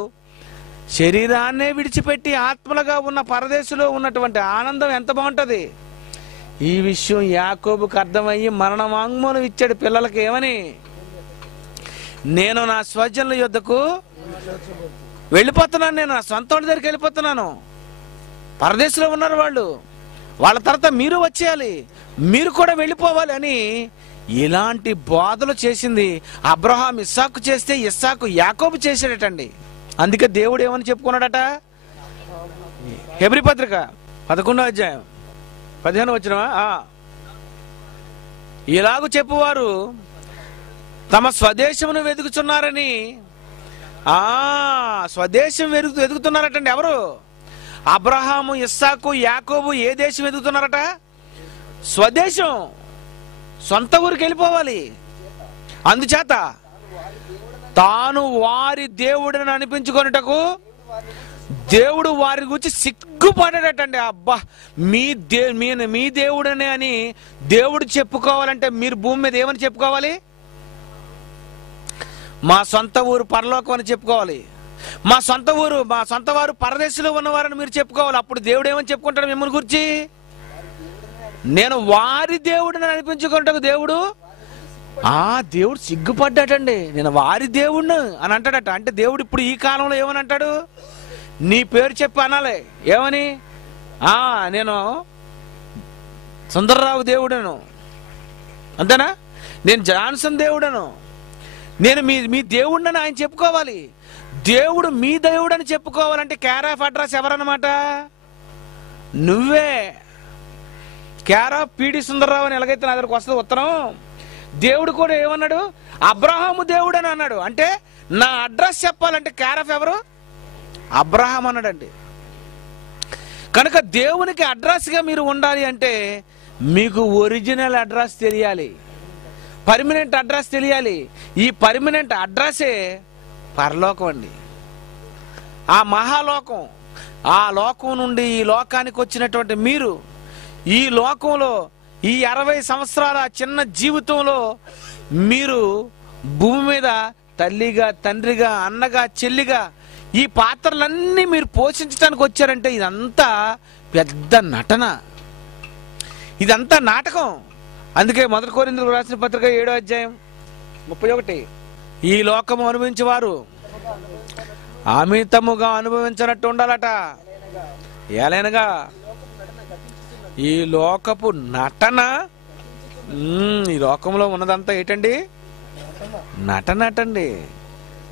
శరీరాన్నే విడిచిపెట్టి ఆత్మలుగా ఉన్న పరదేశంలో ఉన్నటువంటి ఆనందం ఎంత బాగుంటుంది. ఈ విషయం యాకోబుకు అర్థమయ్యి మరణ వాంగ్మూలం ఇచ్చాడు పిల్లలకి. ఏమని? నేను నా స్వజనుల యొద్దకు వెళ్ళిపోతున్నాను, నేను నా సొంత వాళ్ళ దగ్గరికి వెళ్ళిపోతున్నాను. పరదేశంలో ఉన్నారు వాళ్ళు, వాళ్ళ తర్వాత మీరు వచ్చేయాలి, మీరు కూడా వెళ్ళిపోవాలి అని ఇలాంటి బోధలు చేసింది అబ్రహాం ఇస్సాకు చేస్తే ఇస్సాకు యాకోబు చేసాడటండి. అందుకే దేవుడు ఏమని చెప్పుకున్నాడట? హెబ్రీ పత్రిక 11వ అధ్యాయం 15వ వచనమా? ఇలాగూ చెప్పువారు తమ స్వదేశమును వెతుకుతున్నారని. స్వదేశం వెతుకుతున్నారటండి. ఎవరు? అబ్రహాము, ఇస్సాకు, యాకోబు ఏ దేశం వెతుకుతున్నారట? స్వదేశం, సొంత ఊరికి వెళ్ళిపోవాలి. అందుచేత తాను వారి దేవుడిని అనిపించుకొనుటకు దేవుడు వారి గురించి సిగ్గుపడాడటండి. అబ్బా, మీ దేవుడనే అని దేవుడు చెప్పుకోవాలంటే మీరు భూమి మీద ఏమని చెప్పుకోవాలి? మా సొంత ఊరు పరలోకం అని చెప్పుకోవాలి. మా సొంత వారు పరదేశంలో ఉన్నవారని మీరు చెప్పుకోవాలి. అప్పుడు దేవుడు ఏమని చెప్పుకుంటాడు మిమ్మల్ని గురించి? నేను వారి దేవుడిని అనిపించుకుంటకు దేవుడు దేవుడు సిగ్గుపడ్డాటండి. నేను వారి దేవుడిని అని అంటాడట. అంటే దేవుడు ఇప్పుడు ఈ కాలంలో ఏమని అంటాడు? నీ పేరు చెప్పి అనాలి. ఏమని? నేను సుందరరావు దేవుడను, అంతేనా? నేను జాన్సన్ దేవుడను, నేను మీ దేవుడిని ఆయన చెప్పుకోవాలి. దేవుడు మీ దేవుడు అని చెప్పుకోవాలంటే కేర్ ఆఫ్ అడ్రస్ ఎవరన్నమాట? నువ్వే. కేర్ ఆఫ్ పిడి సుందరరావు అని ఎలాగైతే నా దగ్గరకు వస్తుంది ఉత్తరం, దేవుడు కూడా ఏమన్నాడు? అబ్రహాము దేవుడు అని అన్నాడు. అంటే నా అడ్రస్ చెప్పాలంటే కేర్ ఆఫ్ ఎవరు? అబ్రహాం అన్నాడండి. కనుక దేవునికి అడ్రస్గా మీరు ఉండాలి అంటే మీకు ఒరిజినల్ అడ్రస్ తెలియాలి, పర్మనెంట్ అడ్రస్ తెలియాలి. ఈ పర్మనెంట్ అడ్రస్సే పరలోకం అండి, ఆ మహాలోకం. ఆ లోకం నుండి ఈ లోకానికి వచ్చినటువంటి మీరు ఈ లోకంలో ఈ 60 సంవత్సరాల చిన్న జీవితంలో మీరు భూమి మీద తల్లిగా, తండ్రిగా, అన్నగా, చెల్లిగా ఈ పాత్రలన్నీ మీరు పోషించడానికి వచ్చారంటే ఇదంతా పెద్ద నటన, ఇదంతా నాటకం. అందుకే 1 కొరింథీయులకు రాసిన పత్రిక 7వ అధ్యాయం 31, ఈ లోకము అనుభవించేవారు అమితముగా అనుభవించినట్టు ఉండాలట. ఏలైనగా ఈ లోకపు నటన, ఈ లోకంలో ఉన్నదంతా ఏంటండి? నటనటండి.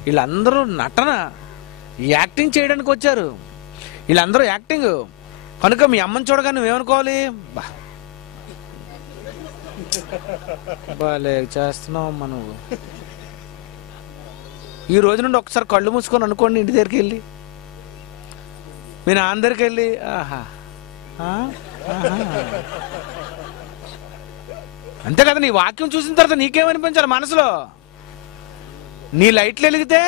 వీళ్ళందరూ నటన, యాక్టింగ్ చేయడానికి వచ్చారు. వీళ్ళందరూ యాక్టింగ్ కనుక మీ అమ్మని చూడగా నువ్వేమనుకోవాలి? బాలే చేస్తున్నావు అమ్మ నువ్వు. ఈ రోజు నుండి ఒకసారి కళ్ళు మూసుకొని అనుకోండి, ఇంటి దగ్గరికి వెళ్ళి మీ నాన్న దగ్గరికి వెళ్ళి, ఆహా అంతే కదా. నీ వాక్యం చూసిన తర్వాత నీకేమనిపించాలి మనసులో? నీ లైట్లు వెలిగితే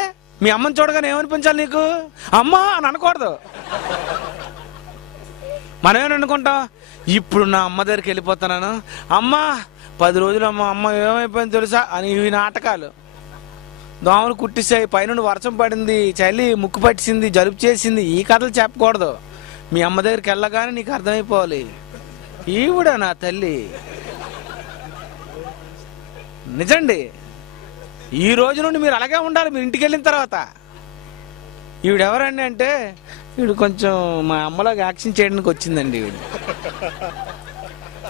మీ అమ్మని చూడగానే ఏమనిపించాలి నీకు? అమ్మా అని అనకూడదు. మనమేమని అనుకుంటాం, ఇప్పుడు నా అమ్మ దగ్గరికి వెళ్ళిపోతున్నాను, అమ్మ 10 రోజులు అమ్మ ఏమైపోయింది తెలుసా అని. ఇవి నాటకాలు. దోమలు కుట్టిస్తాయి, పైనుండి వర్షం పడింది, చలి ముక్కు పట్టింది, జలుబు చేసింది, ఈ కథలు చెప్పకూడదు. మీ అమ్మ దగ్గరికి వెళ్ళగానే నీకు అర్థమైపోవాలి, ఈవిడ నా తల్లి. నిజండి, ఈ రోజు నుండి మీరు అలాగే ఉండాలి. మీరు ఇంటికి వెళ్ళిన తర్వాత ఈవిడెవరండి అంటే, ఈవిడ కొంచెం మా అమ్మలాగా యాక్షన్ చేయడానికి వచ్చిందండి ఈవిడ.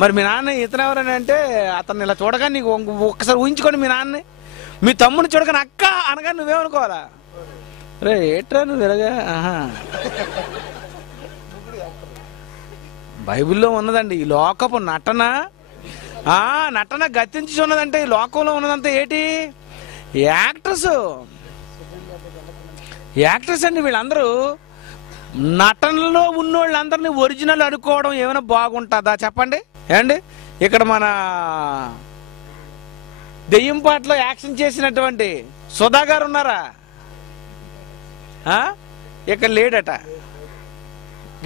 మరి మీ నాన్న ఇతను ఎవరని అంటే, అతన్ని ఇలా చూడగా నీకు ఒక్కసారి ఊహించుకోండి, మీ నాన్నని మీ తమ్ముని చూడగానే అక్క అనగా నువ్వేమనుకోవాలా? రే ఏట్రా నువ్వు ఇలాగా. బైబిల్లో ఉన్నదండి ఈ లోకపు నటన. నటన గతించి ఉన్నదంటే ఈ లోకంలో ఉన్నదంతా ఏంటి? యాక్టర్స్ అండి. వీళ్ళందరూ నటనలో ఉన్నోళ్ళందరినీ ఒరిజినల్ అనుకోవడం ఏమైనా బాగుంటుందా చెప్పండి? ఏమండి, ఇక్కడ మన దెయ్యం పాటలో యాక్షన్ చేసినటువంటి సుధా గారు ఉన్నారా? ఇక్కడ లేడట,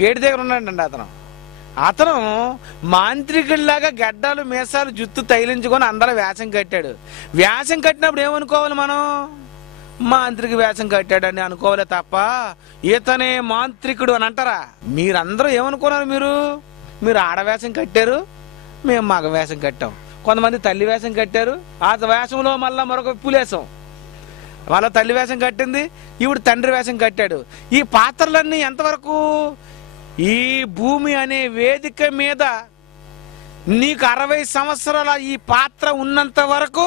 గేట్ దగ్గర ఉన్నాడండి అతను మాంత్రికుడిలాగా గడ్డాలు, మీసాలు, జుత్తు తైలించుకొని అందరూ వేషం కట్టాడు. వేషం కట్టినప్పుడు ఏమనుకోవాలి మనం? మాంత్రిక వేషం కట్టాడని అనుకోవాలి తప్ప ఇతనే మాంత్రికుడు అని అంటారా? మీరందరూ ఏమనుకున్నారు? మీరు ఆడవేషం కట్టారు, మేము మగ వేషం కట్టాం. కొంతమంది తల్లి వేషం కట్టారు, ఆ వేషంలో మళ్ళీ మరొక పులేసం, వాళ్ళ తల్లి వేషం కట్టింది, ఈవిడ తండ్రి వేషం కట్టాడు. ఈ పాత్రలన్నీ ఎంతవరకు? ఈ భూమి అనే వేదిక మీద నీకు 60 సంవత్సరాల ఈ పాత్ర ఉన్నంత వరకు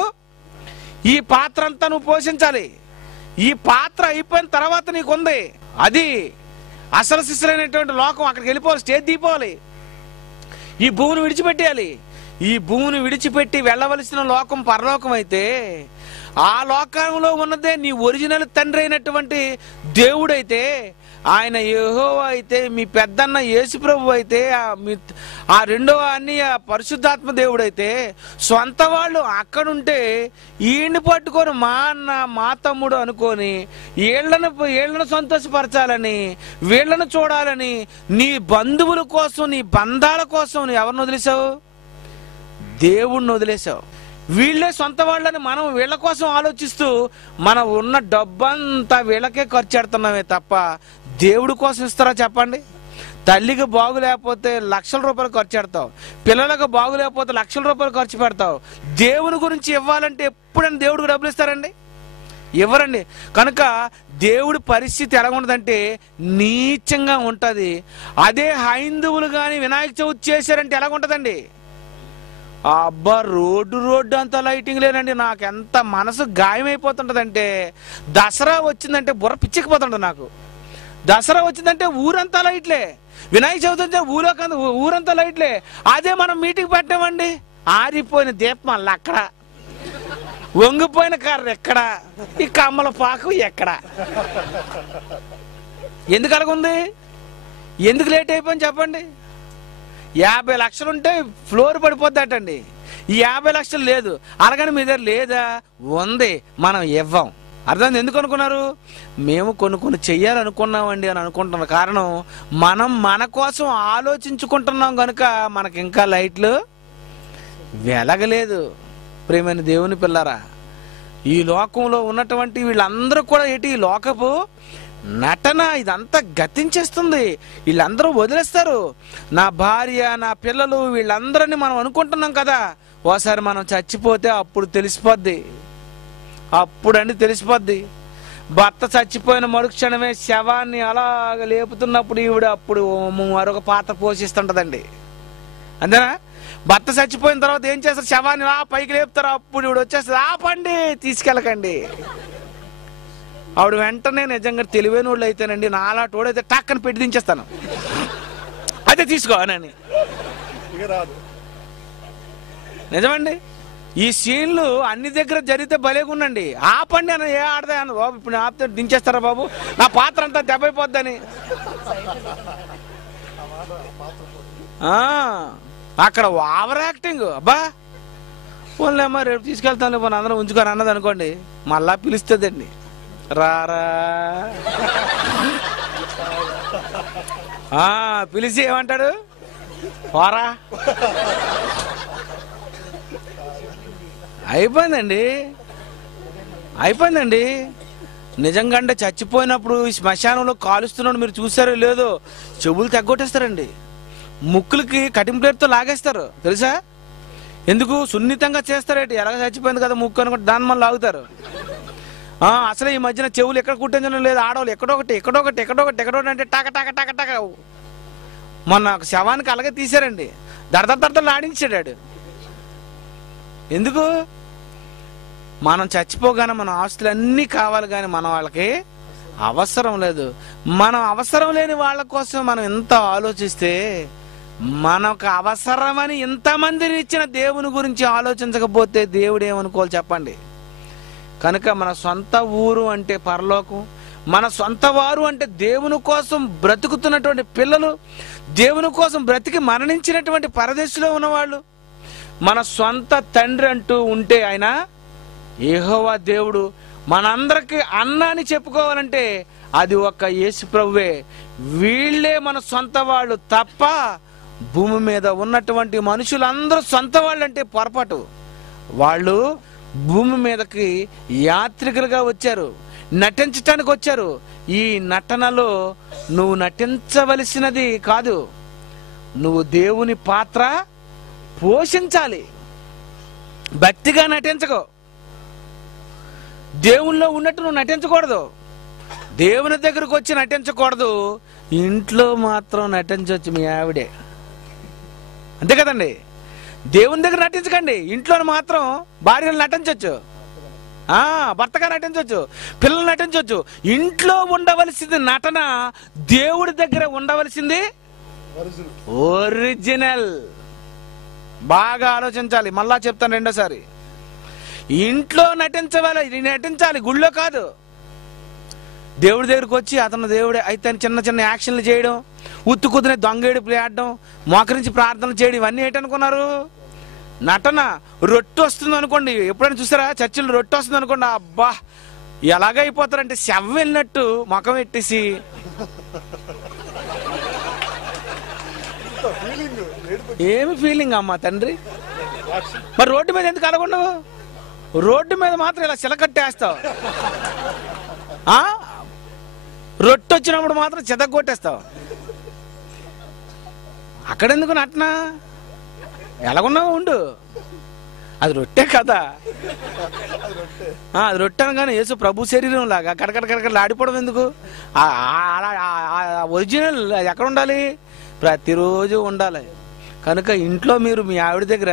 ఈ పాత్ర అంతా నువ్వు పోషించాలి. ఈ పాత్ర అయిపోయిన తర్వాత నీకుంది, అది అసలు శిశులైనటువంటి లోకం. అక్కడికి వెళ్ళిపోవాలి, స్టేజ్ దిగిపోవాలి, ఈ భూమిని విడిచిపెట్టేయాలి. ఈ భూమిని విడిచిపెట్టి వెళ్ళవలసిన లోకం పరలోకం అయితే, ఆ లోకంలో ఉన్నదే నీ ఒరిజినల్ తండ్రి అయినటువంటి దేవుడైతే, ఆయన యెహోవా అయితే, మీ పెద్దన్న యేసుప్రభు అయితే, ఆ రెండవ అన్నయ్య పరిశుద్ధాత్మ దేవుడైతే, సొంత వాళ్ళు అక్కడుంటే ఈయన్ని పట్టుకొని మా అన్న మా తమ్ముడు అనుకొని వీళ్ళను సంతోషపరచాలని, వీళ్ళను చూడాలని, నీ బంధువుల కోసం, నీ బంధాల కోసం నువ్వు ఎవరిని వదిలేసావు? దేవుణ్ణి వదిలేసావు. వీళ్ళే సొంత వాళ్ళని మనం వీళ్ళ కోసం ఆలోచిస్తూ మనం ఉన్న డబ్బంతా వీళ్ళకే ఖర్చు పెడుతున్నామే తప్ప దేవుడి కోసం ఇస్తారా చెప్పండి? తల్లికి బాగు లేకపోతే లక్షల రూపాయలు ఖర్చు పెడతావు, పిల్లలకు బాగు లేకపోతే లక్షల రూపాయలు ఖర్చు పెడతావు. దేవుని గురించి ఇవ్వాలంటే ఎప్పుడైనా దేవుడికి డబ్బులు ఇస్తారండి? ఇవ్వరండి. కనుక దేవుడి పరిస్థితి ఎలా ఉంటుందంటే నీచంగా ఉంటుంది. అదే హైందువులు కానీ వినాయక చవితి చేశారంటే ఎలా ఉంటుందండి? అబ్బా, రోడ్డు అంతా లైటింగ్ లేనండి. నాకు ఎంత మనసు గాయమైపోతుంటదంటే, దసరా వచ్చిందంటే బుర్ర పిచ్చికిపోతుంటది నాకు. దసరా వచ్చిందంటే ఊరంతా లైట్లే, వినాయక చవితి అంటే ఊరంతా లైట్లే. అదే మనం మీటింగ్ పెట్టామండి, ఆరిపోయిన దీపం అల్ల అక్కడ, వంగిపోయిన కర్ర ఎక్కడ, ఈ కమ్మల పాకు ఎక్కడ. ఎందుకు అలాగుంది? ఎందుకు లేట్ అయిపోయింది చెప్పండి? 50 లక్షలుంటే ఫ్లోర్ పడిపోద్దటండి. ఈ 50 లక్షలు లేదు, అలాగని మీ దగ్గర లేదా, ఉంది, మనం ఇవ్వం. అర్థం ఎందుకు అనుకున్నారు? మేము కొన్ని చెయ్యాలనుకున్నామండి అని అనుకుంటున్న కారణం మనం మన కోసం ఆలోచించుకుంటున్నాం కనుక మనకి ఇంకా లైట్లు వెలగలేదు. ప్రియమైన దేవుని పిల్లరా, ఈ లోకంలో ఉన్నటువంటి వీళ్ళందరూ కూడా ఏంటి, ఈ లోకపు నటన ఇదంతా గతించేస్తుంది. వీళ్ళందరూ వదిలేస్తారు. నా భార్య, నా పిల్లలు, వీళ్ళందరినీ మనం అనుకుంటున్నాం కదా, ఓసారి మనం చచ్చిపోతే అప్పుడు తెలిసిపోద్ది. అప్పుడండి తెలిసిపోద్ది. భర్త చచ్చిపోయిన మరుక్షణమే శవాన్ని అలాగ లేపుతున్నప్పుడు ఈవిడ అప్పుడు మరొక పాత్ర పోషిస్తుంటదండి. అంతేనా? భర్త చచ్చిపోయిన తర్వాత ఏం చేస్తారు, శవాన్ని పైకి లేపుతారు. అప్పుడు ఈవిడ వచ్చేస్తుంది, ఆపండి, తీసుకెళ్ళకండి. ఆవిడ వెంటనే నిజంగా తెలివైన వాళ్ళు అయితేనండి, నాలాంటి వాడు అయితే టక్కని పెట్టి దించేస్తాను, అదే తీసుకో అని. నిజమండి. ఈ సీన్లు అన్ని దగ్గర జరిగితే భలేగుండండి. ఆపండి అని ఏ ఆడదా అన్న, బాబు ఇప్పుడు ఆపితే దించేస్తారా బాబు, నా పాత్ర అంతా దెబ్బైపోద్దని. అక్కడ ఓవర్ యాక్టింగ్. అబ్బా పోన్లేమ్మా, రేపు తీసుకెళ్తాను పోనీ అందరం ఉంచుకొని అన్నది అనుకోండి, మళ్ళా పిలుస్తుందండి, రారా పిలిచి ఏమంటాడు, పోరా. అయిపోయిందండి. నిజంగా అంటే చచ్చిపోయినప్పుడు ఈ శ్మశానంలో కాలుస్తున్నాడు, మీరు చూసారో లేదో, చెవులు తెగ్గొట్టేస్తారండి, ముక్కులకి కటింగ్ ప్లేట్తో లాగేస్తారు. తెలుసా ఎందుకు? సున్నితంగా చేస్తారేంటి, ఎలాగ చచ్చిపోయింది కదా ముక్కు అనుకుంటే దాని మళ్ళీ లాగుతారు. అసలు ఈ మధ్యన చెవులు ఎక్కడ కుట్టించడం లేదు, ఆడవాళ్ళు ఎక్కడొకటి అంటే టక టక టక టక. మొన్న శవానికి అలాగే తీశారండి, దడదడలు ఆడించాడు. ఎందుకు? మనం చచ్చిపోగానే మన ఆస్తులన్నీ కావాలి, కానీ మన వాళ్ళకి అవసరం లేదు. మనం అవసరం లేని వాళ్ళ కోసం మనం ఎంత ఆలోచిస్తే, మనకు అవసరమని ఇంతమందిని ఇచ్చిన దేవుని గురించి ఆలోచించకపోతే దేవుడు ఏమనుకోవాలి చెప్పండి. కనుక మన సొంత ఊరు అంటే పరలోకం, మన సొంత వారు అంటే దేవుని కోసం బ్రతుకుతున్నటువంటి పిల్లలు, దేవుని కోసం బ్రతికి మరణించినటువంటి పరదేశంలో ఉన్నవాళ్ళు. మన సొంత తండ్రి అంటూ ఉంటే ఆయన యెహోవా దేవుడు. మనందరికి అన్న అని చెప్పుకోవాలంటే అది ఒక్క యేసు ప్రభువే. వీళ్ళే మన సొంత వాళ్ళు తప్ప భూమి మీద ఉన్నటువంటి మనుషులందరూ సొంత వాళ్ళు అంటే పొరపాటు. వాళ్ళు భూమి మీదకి యాత్రికులుగా వచ్చారు, నటించటానికి వచ్చారు. ఈ నటనలో నువ్వు నటించవలసినది కాదు, నువ్వు దేవుని పాత్ర పోషించాలి. భక్తిగా నటించకో, దేవుల్లో ఉన్నట్టు నువ్వు నటించకూడదు. దేవుని దగ్గరకు వచ్చి నటించకూడదు, ఇంట్లో మాత్రం నటించవచ్చు మీ ఆవిడే, అంతే కదండి. దేవుని దగ్గర నటించకండి, ఇంట్లో మాత్రం భార్యలు నటించవచ్చు, భర్తగా నటించవచ్చు, పిల్లలు నటించవచ్చు. ఇంట్లో ఉండవలసింది నటన, దేవుడి దగ్గర ఉండవలసింది ఒరిజినల్. బాగా ఆలోచించాలి. మళ్ళా చెప్తాను రెండోసారి, ఇంట్లో నటించాలి, గుళ్ళో కాదు. దేవుడి దగ్గరకు వచ్చి అతను దేవుడే అయితే చిన్న యాక్షన్లు చేయడం, ఉత్తుకుదినే దొంగేడుపులు ఆడడం, మోకరించి ప్రార్థనలు చేయడం, ఇవన్నీ ఏంటనుకున్నారు? నటన. రొట్టె వస్తుంది అనుకోండి, ఎప్పుడైనా చూసారా చర్చిలో రొట్టె వస్తుంది అనుకోండి, అబ్బా ఎలాగైపోతారంటే శవం వెళ్ళినట్టు ముఖం పెట్టేసి, ఏమి ఫీలింగ్ అమ్మా తండ్రి. మరి రోడ్డు మీద ఎందుకు అడగండవు? రోడ్డు మీద మాత్రం ఇలా చిలకట్టేస్తావు, రొట్టె వచ్చినప్పుడు మాత్రం చితగొట్టేస్తావు. అక్కడెందుకు నటన? ఎలాగున్నావు ఉండు, అది రొట్టె కదా. అది రొట్టె అనగానే యేసు ప్రభు శరీరం లాగా కడకడ ఆడిపోవడం ఎందుకు? ఒరిజినల్ అది ఎక్కడ ఉండాలి? ప్రతిరోజు ఉండాలి. కనుక ఇంట్లో మీరు మీ ఆవిడ దగ్గర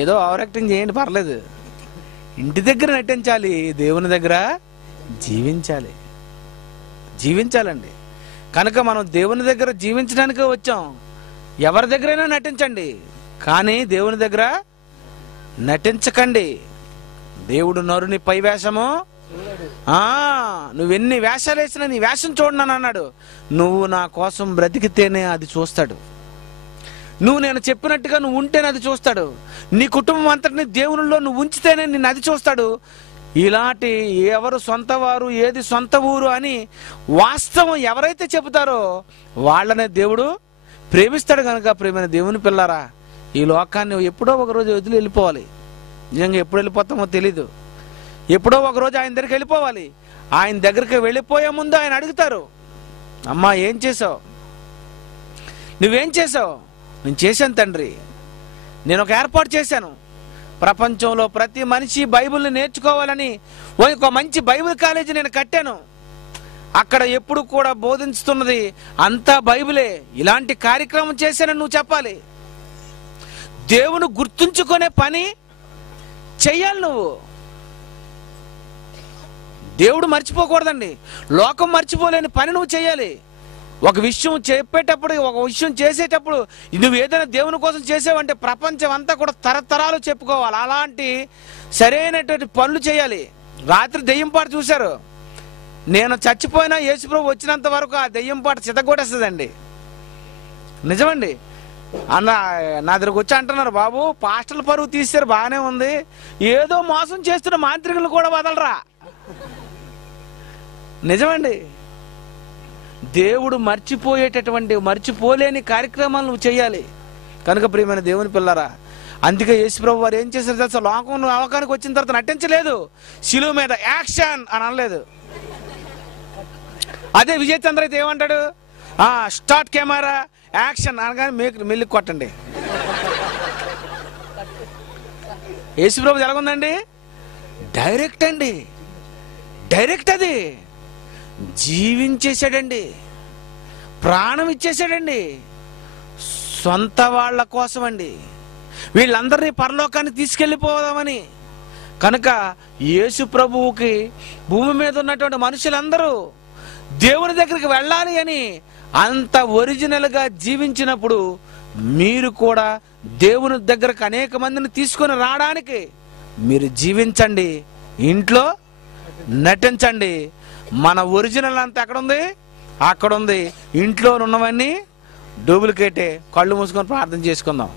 ఏదో ఓవర్ యాక్టింగ్ చేయండి, పర్లేదు. ఇంటి దగ్గర నటించాలి, దేవుని దగ్గర జీవించాలండి. కనుక మనం దేవుని దగ్గర జీవించడానికే వచ్చాం. ఎవరి దగ్గరైనా నటించండి, కానీ దేవుని దగ్గర నటించకండి. దేవుడు నరుని పై వేషము, నువ్వెన్ని వేషాలు వేసినా నీ వేషం చూడనని అన్నాడు. నువ్వు నా కోసం బ్రతికితేనే అది చూస్తాడు. నువ్వు నేను చెప్పినట్టుగా నువ్వు ఉంటేనే అది చూస్తాడు. నీ కుటుంబం అంతటిని దేవునిలో నువ్వు ఉంచితేనే నిన్ను అది చూస్తాడు. ఇలాంటి ఎవరు సొంత వారు, ఏది సొంత ఊరు అని వాస్తవం ఎవరైతే చెబుతారో వాళ్ళనే దేవుడు ప్రేమిస్తాడు. కనుక ప్రేమైన దేవుని పిల్లారా, ఈ లోకాన్ని ఎప్పుడో ఒకరోజు వదిలి వెళ్ళిపోవాలి. నిజంగా ఎప్పుడు వెళ్ళిపోతామో తెలీదు. ఎప్పుడో ఒకరోజు ఆయన దగ్గరికి వెళ్ళిపోవాలి. ఆయన దగ్గరికి వెళ్ళిపోయే ముందు ఆయన అడుగుతారు, అమ్మా ఏం చేసావు, నువ్వేం చేసావు? నేను చేశాను తండ్రి, నేను ఒక ఏర్పాటు చేశాను. ప్రపంచంలో ప్రతి మనిషి బైబిల్ని నేర్చుకోవాలని ఒక మంచి బైబిల్ కాలేజీ నేను కట్టాను. అక్కడ ఎప్పుడు కూడా బోధించుతున్నది అంతా బైబిలే. ఇలాంటి కార్యక్రమం చేశానని నువ్వు చెప్పాలి. దేవుని గుర్తుంచుకునే పని చెయ్యాలి. నువ్వు దేవుడు మర్చిపోకూడదండి. లోకం మర్చిపోలేని పని నువ్వు చేయాలి. ఒక విషయం చెప్పేటప్పుడు, ఒక విషయం చేసేటప్పుడు నువ్వు ఏదైనా దేవుని కోసం చేసావంటే ప్రపంచం అంతా కూడా తరతరాలు చెప్పుకోవాలి. అలాంటి సరైనటువంటి పనులు చేయాలి. రాత్రి దెయ్యం పాట చూశారు. నేను చచ్చిపోయినా యేసుప్రభు వచ్చినంత వరకు ఆ దెయ్యం పాట చితగొట్టేస్తుందండి. నిజమండి. అన్న నా దగ్గరకు వచ్చి అంటున్నారు, బాబు పాస్టర్ల పరువు తీశారు బాగానే ఉంది, ఏదో మోసం చేస్తున్న మాంత్రికులు కూడా వదలరా. నిజమండి. దేవుడు మర్చిపోలేని కార్యక్రమాలు నువ్వు చేయాలి. కనుక ప్రియమైన దేవుని పిల్లరా, అందుకే యేసుప్రభు వారు ఏం చేశారు తెలుసా? లోకానికి వచ్చిన తర్వాత నటించలేదు. శిలువ మీద యాక్షన్ అని అనలేదు. అదే విజయ్ చంద్ర అయితే ఏమంటాడు? స్టార్ట్ కెమెరా యాక్షన్ అనగానే మెల్లి కొట్టండి. యేసుప్రభు ఎలాగుందండి? డైరెక్ట్ అండి, డైరెక్ట్. అది జీవించేశాడండి, ప్రాణం ఇచ్చేసాడండి, సొంత వాళ్ళ కోసం అండి, వీళ్ళందరినీ పరలోకాన్ని తీసుకెళ్ళిపోదామని. కనుక యేసు ప్రభువుకి భూమి మీద ఉన్నటువంటి మనుషులందరూ దేవుని దగ్గరికి వెళ్ళాలి అని అంత ఒరిజినల్గా జీవించినప్పుడు మీరు కూడా దేవుని దగ్గరకు అనేక మందిని తీసుకొని రావడానికి మీరు జీవించండి, ఇంట్లో నటించండి. మన ఒరిజినల్ అంతా ఎక్కడుంది? అక్కడ ఉంది. ఇంట్లో ఉన్నవన్నీ డూప్లికేటే. కళ్ళు మూసుకొని ప్రార్థన చేసుకుందాం.